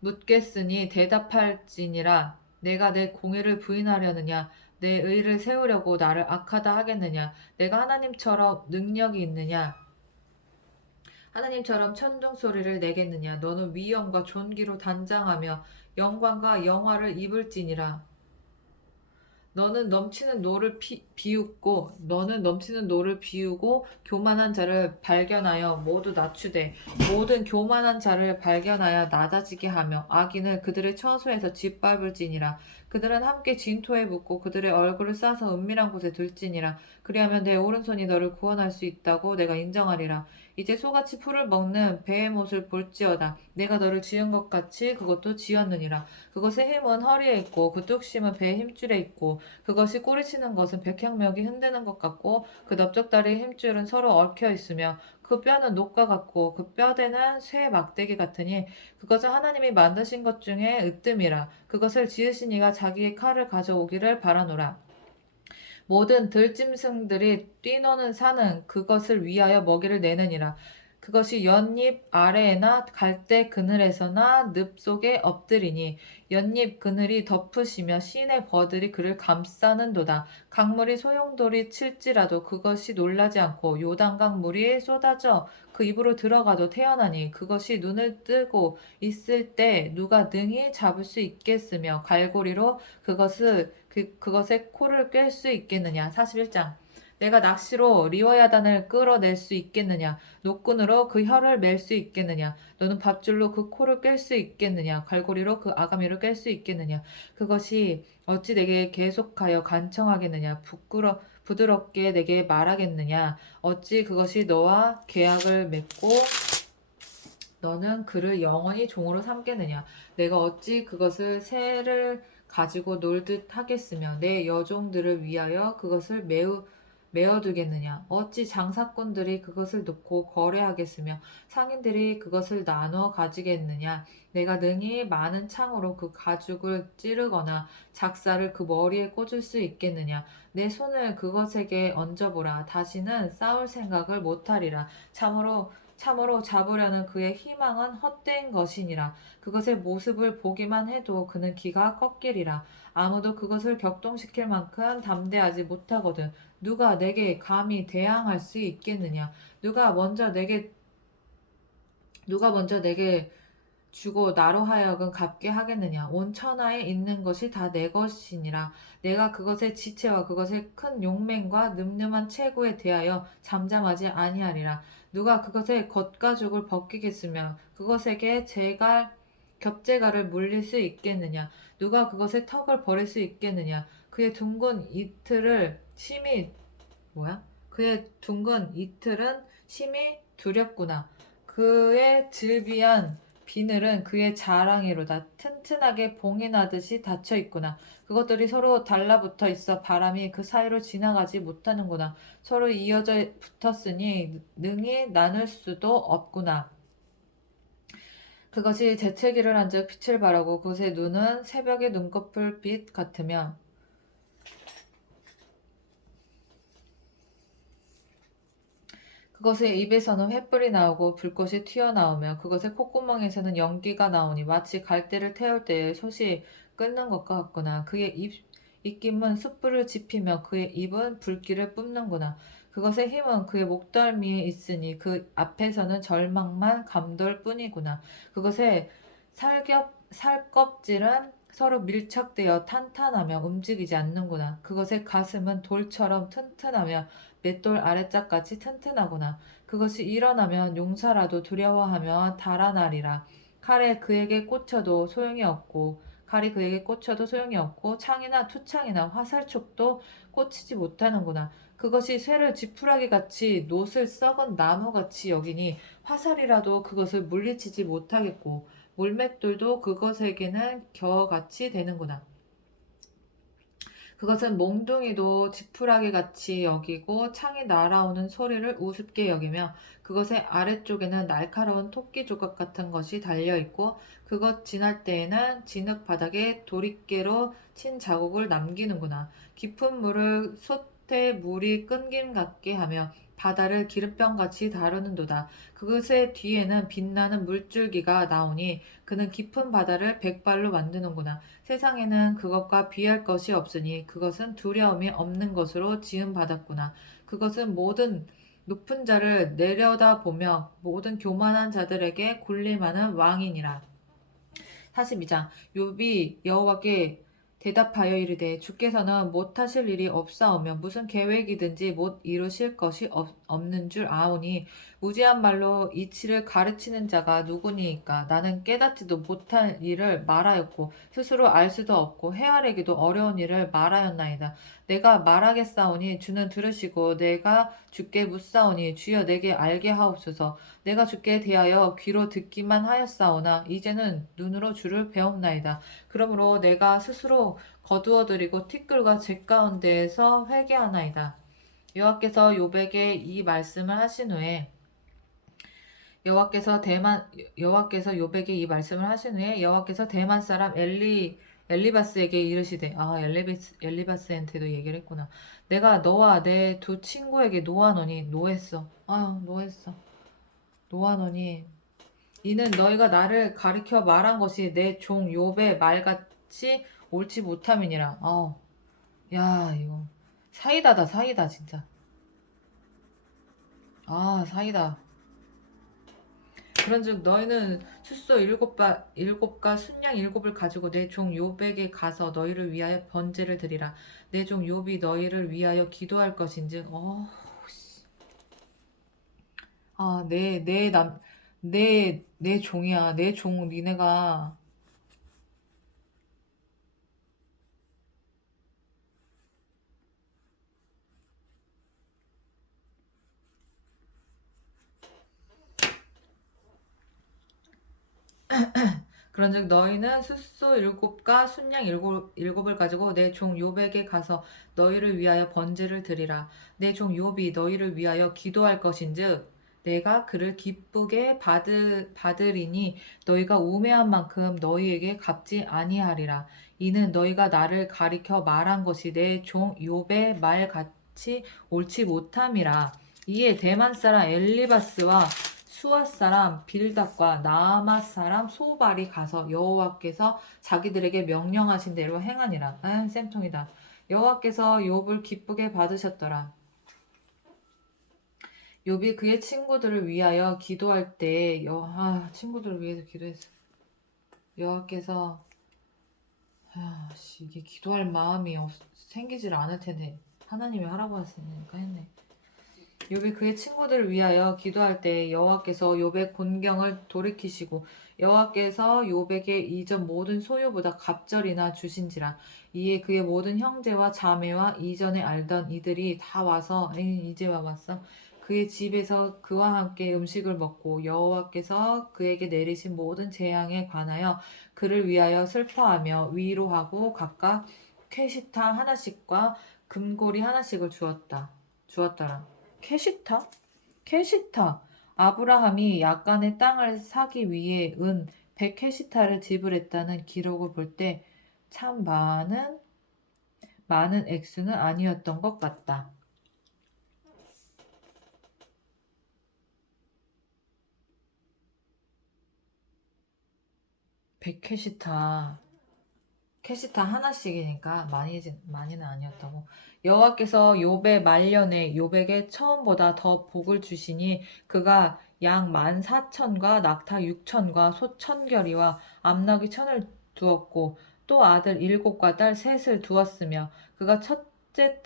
묻겠으니 대답할지니라. 내가 내 공의를 부인하려느냐. 내 의를 세우려고 나를 악하다 하겠느냐. 내가 하나님처럼 능력이 있느냐. 하나님처럼 천둥 소리를 내겠느냐. 너는 위엄과 존귀로 단장하며 영광과 영화를 입을지니라. 너는 넘치는 노를 비우고 교만한 자를 발견하여 모두 낮추되 모든 교만한 자를 발견하여 낮아지게 하며 악인을 그들의 처소에서 짓밟을지니라. 그들은 함께 진토에 묻고 그들의 얼굴을 싸서 은밀한 곳에 둘지니라. 그리하면 내 오른손이 너를 구원할 수 있다고 내가 인정하리라. 이제 소같이 풀을 먹는 배의 못을 볼지어다. 내가 너를 지은 것 같이 그것도 지었느니라. 그것의 힘은 허리에 있고 그 뚝심은 배의 힘줄에 있고 그것이 꼬리치는 것은 백향목이 흔드는 것 같고 그 넓적다리의 힘줄은 서로 얽혀 있으며 그 뼈는 녹과 같고 그 뼈대는 쇠 막대기 같으니 그것은 하나님이 만드신 것 중에 으뜸이라. 그것을 지으신 이가 자기의 칼을 가져오기를 바라노라. 모든 들짐승들이 뛰노는 산은 그것을 위하여 먹이를 내느니라. 그것이 연잎 아래에나 갈대 그늘에서나 늪 속에 엎드리니 연잎 그늘이 덮으시며 시내 버들이 그를 감싸는도다. 강물이 소용돌이 칠지라도 그것이 놀라지 않고 요단강 물이 쏟아져 그 입으로 들어가도 태어나니 그것이 눈을 뜨고 있을 때 누가 능히 잡을 수 있겠으며 갈고리로 그것의 코를 꿰 수 있겠느냐. 41장. 내가 낚시로 리워야단을 끌어낼 수 있겠느냐? 노끈으로 그 혀를 맬 수 있겠느냐? 너는 밧줄로 그 코를 꿰 수 있겠느냐? 갈고리로 그 아가미를 꿰 수 있겠느냐? 그것이 어찌 내게 계속하여 간청하겠느냐? 부드럽게 내게 말하겠느냐? 어찌 그것이 너와 계약을 맺고 너는 그를 영원히 종으로 삼겠느냐? 내가 어찌 그것을 새를 가지고 놀듯 하겠으며 내 여종들을 위하여 그것을 메어두겠느냐? 어찌 장사꾼들이 그것을 놓고 거래하겠으며 상인들이 그것을 나눠 가지겠느냐? 내가 능히 많은 창으로 그 가죽을 찌르거나 작사를 그 머리에 꽂을 수 있겠느냐? 내 손을 그것에게 얹어보라. 다시는 싸울 생각을 못하리라. 참으로 잡으려는 그의 희망은 헛된 것이니라. 그것의 모습을 보기만 해도 그는 기가 꺾이리라. 아무도 그것을 격동시킬 만큼 담대하지 못하거든. 누가 내게 감히 대항할 수 있겠느냐? 누가 먼저 내게 주고 나로 하여금 갚게 하겠느냐? 온 천하에 있는 것이 다 내 것이니라. 내가 그것의 지체와 그것의 큰 용맹과 늠름한 체구에 대하여 잠잠하지 아니하리라. 누가 그것의 겉가죽을 벗기겠으며 그것에게 겹제갈을 물릴 수 있겠느냐? 누가 그것의 턱을 버릴 수 있겠느냐? 그의 둥근 이틀은 심히 두렵구나. 그의 질비한 비늘은 그의 자랑이로다. 튼튼하게 봉이 나듯이 닫혀 있구나. 그것들이 서로 달라붙어 있어 바람이 그 사이로 지나가지 못하는구나. 서로 이어져 붙었으니 능히 나눌 수도 없구나. 그것이 재채기를 한즉 빛을 발하고 그것의 눈은 새벽의 눈꺼풀 빛 같으며 그것의 입에서는 횃불이 나오고 불꽃이 튀어나오며 그것의 콧구멍에서는 연기가 나오니 마치 갈대를 태울 때에 솥이 끓는 것과 같구나. 그의 입김은 숯불을 지피며 그의 입은 불길을 뿜는구나. 그것의 힘은 그의 목덜미에 있으니 그 앞에서는 절망만 감돌 뿐이구나. 그것의 살껍질은 서로 밀착되어 탄탄하며 움직이지 않는구나. 그것의 가슴은 돌처럼 튼튼하며 맷돌 아래짝같이 튼튼하구나. 그것이 일어나면 용사라도 두려워하며 달아나리라. 칼이 그에게 꽂혀도 소용이 없고 창이나 투창이나 화살촉도 꽂히지 못하는구나. 그것이 쇠를 지푸라기같이 노슬 썩은 나무같이 여기니 화살이라도 그것을 물리치지 못하겠고 물맷돌도 그것에게는 겨같이 되는구나. 그것은 몽둥이도 지푸라기같이 여기고 창이 날아오는 소리를 우습게 여기며 그것의 아래쪽에는 날카로운 토끼 조각 같은 것이 달려있고 그것 지날 때에는 진흙 바닥에 도리깨로 친 자국을 남기는구나. 깊은 물을 솥에 물이 끈김 같게 하며 바다를 기름병같이 다루는도다. 그것의 뒤에는 빛나는 물줄기가 나오니 그는 깊은 바다를 백발로 만드는구나. 세상에는 그것과 비할 것이 없으니 그것은 두려움이 없는 것으로 지음받았구나. 그것은 모든 높은 자를 내려다보며 모든 교만한 자들에게 군림하는 왕이니라. 42장 욥이 여호와께 대답하여 이르되 주께서는 못하실 일이 없사오며 무슨 계획이든지 못 이루실 것이 없는 줄 아오니 무지한 말로 이치를 가르치는 자가 누구니이까. 나는 깨닫지도 못할 일을 말하였고 스스로 알 수도 없고 헤아리기도 어려운 일을 말하였나이다. 내가 말하겠사오니 주는 들으시고 내가 주께 묻사오니 주여 내게 알게 하옵소서. 내가 주께 대하여 귀로 듣기만 하였사오나 이제는 눈으로 주를 배웁나이다. 그러므로 내가 스스로 거두어드리고 티끌과 재 가운데에서 회개하나이다. 여호와께서 욥에게 이 말씀을 하신 후에 여호와께서 욥에게 이 말씀을 하신 후에 여호와께서 대만 사람 엘리바스에게 이르시되 엘리바스한테도 얘기를 했구나. 내가 너와 내 두 친구에게 노하노니 노하노니 이는 너희가 나를 가리켜 말한 것이 내 종 욥의 말같이 옳지 못함이니라. 야 이거 사이다다 사이다 진짜. 사이다. 그런즉 너희는 숫소 일곱과 순양 일곱을 가지고 내 종 욥에게 가서 너희를 위하여 번제를 드리라. 내 종 욥이 너희를 위하여 기도할 것인즉 내 종이야. 내 종 니네가 그런즉 너희는 숫소 일곱과 순양 일곱을 가지고 내 종 욥에게 가서 너희를 위하여 번제를 드리라. 내 종 욥이 너희를 위하여 기도할 것인즉 내가 그를 기쁘게 받으리니 너희가 우매한 만큼 너희에게 갚지 아니하리라. 이는 너희가 나를 가리켜 말한 것이 내 종 욥의 말같이 옳지 못함이라. 이에 대만 사람 엘리바스와 수아 사람 빌닷과 나아마 사람 소발이 가서 여호와께서 자기들에게 명령하신 대로 행하니라. 쌤통이다. 여호와께서 욥을 기쁘게 받으셨더라. 욥이 그의 친구들을 위하여 기도할 때 친구들을 위해서 기도했어. 여호와께서 이게 기도할 마음이 생기질 않을 텐데 하나님이 하라고 했으니까 했네. 욥이 그의 친구들을 위하여 기도할 때 여호와께서 욥의 곤경을 돌이키시고 여호와께서 욥에게 이전 모든 소유보다 갑절이나 주신지라. 이에 그의 모든 형제와 자매와 이전에 알던 이들이 다 와서 이제 와봤어. 그의 집에서 그와 함께 음식을 먹고 여호와께서 그에게 내리신 모든 재앙에 관하여 그를 위하여 슬퍼하며 위로하고 각각 쾌시타 하나씩과 금고리 하나씩을 주었더라. 캐시타? 캐시타. 아브라함이 약간의 땅을 사기 위해 은 100캐시타를 지불했다는 기록을 볼 때 참 많은 액수는 아니었던 것 같다. 백캐시타. 캐시타 하나씩이니까 많이는 아니었다고. 여호와께서 욥의 말년에 욥에게 처음보다 더 복을 주시니 그가 양 14,000과 낙타 6,000과 소 1,000결이와 암나귀 1,000을 두었고 또 아들 7과 딸 셋을 두었으며 그가 첫째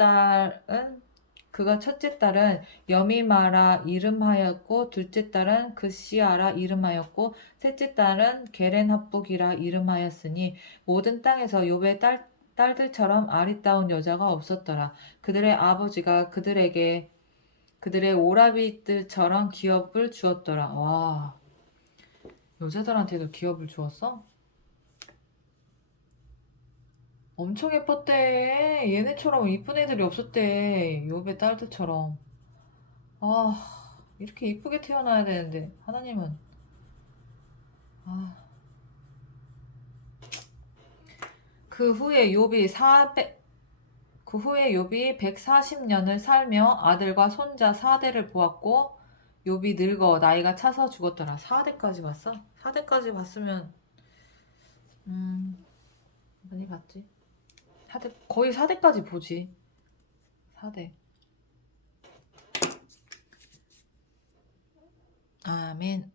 딸은 여미마라 이름하였고 둘째 딸은 그시아라 이름하였고 셋째 딸은 게렌합북이라 이름하였으니 모든 땅에서 욥의 딸들처럼 아리따운 여자가 없었더라. 그들의 아버지가 그들에게 그들의 오라비들처럼 기업을 주었더라. 와, 여자들한테도 기업을 주었어? 엄청 예뻤대. 얘네처럼 이쁜 애들이 없었대. 욥의 딸들처럼. 아, 이렇게 이쁘게 태어나야 되는데 하나님은 아. 그 후에 욥이 140년을 살며 아들과 손자 4대를 보았고 욥이 늙어 나이가 차서 죽었더라. 4대까지 봤어? 4대까지 봤으면 많이 봤지. 거의 4대까지 보지. 4대. 아멘.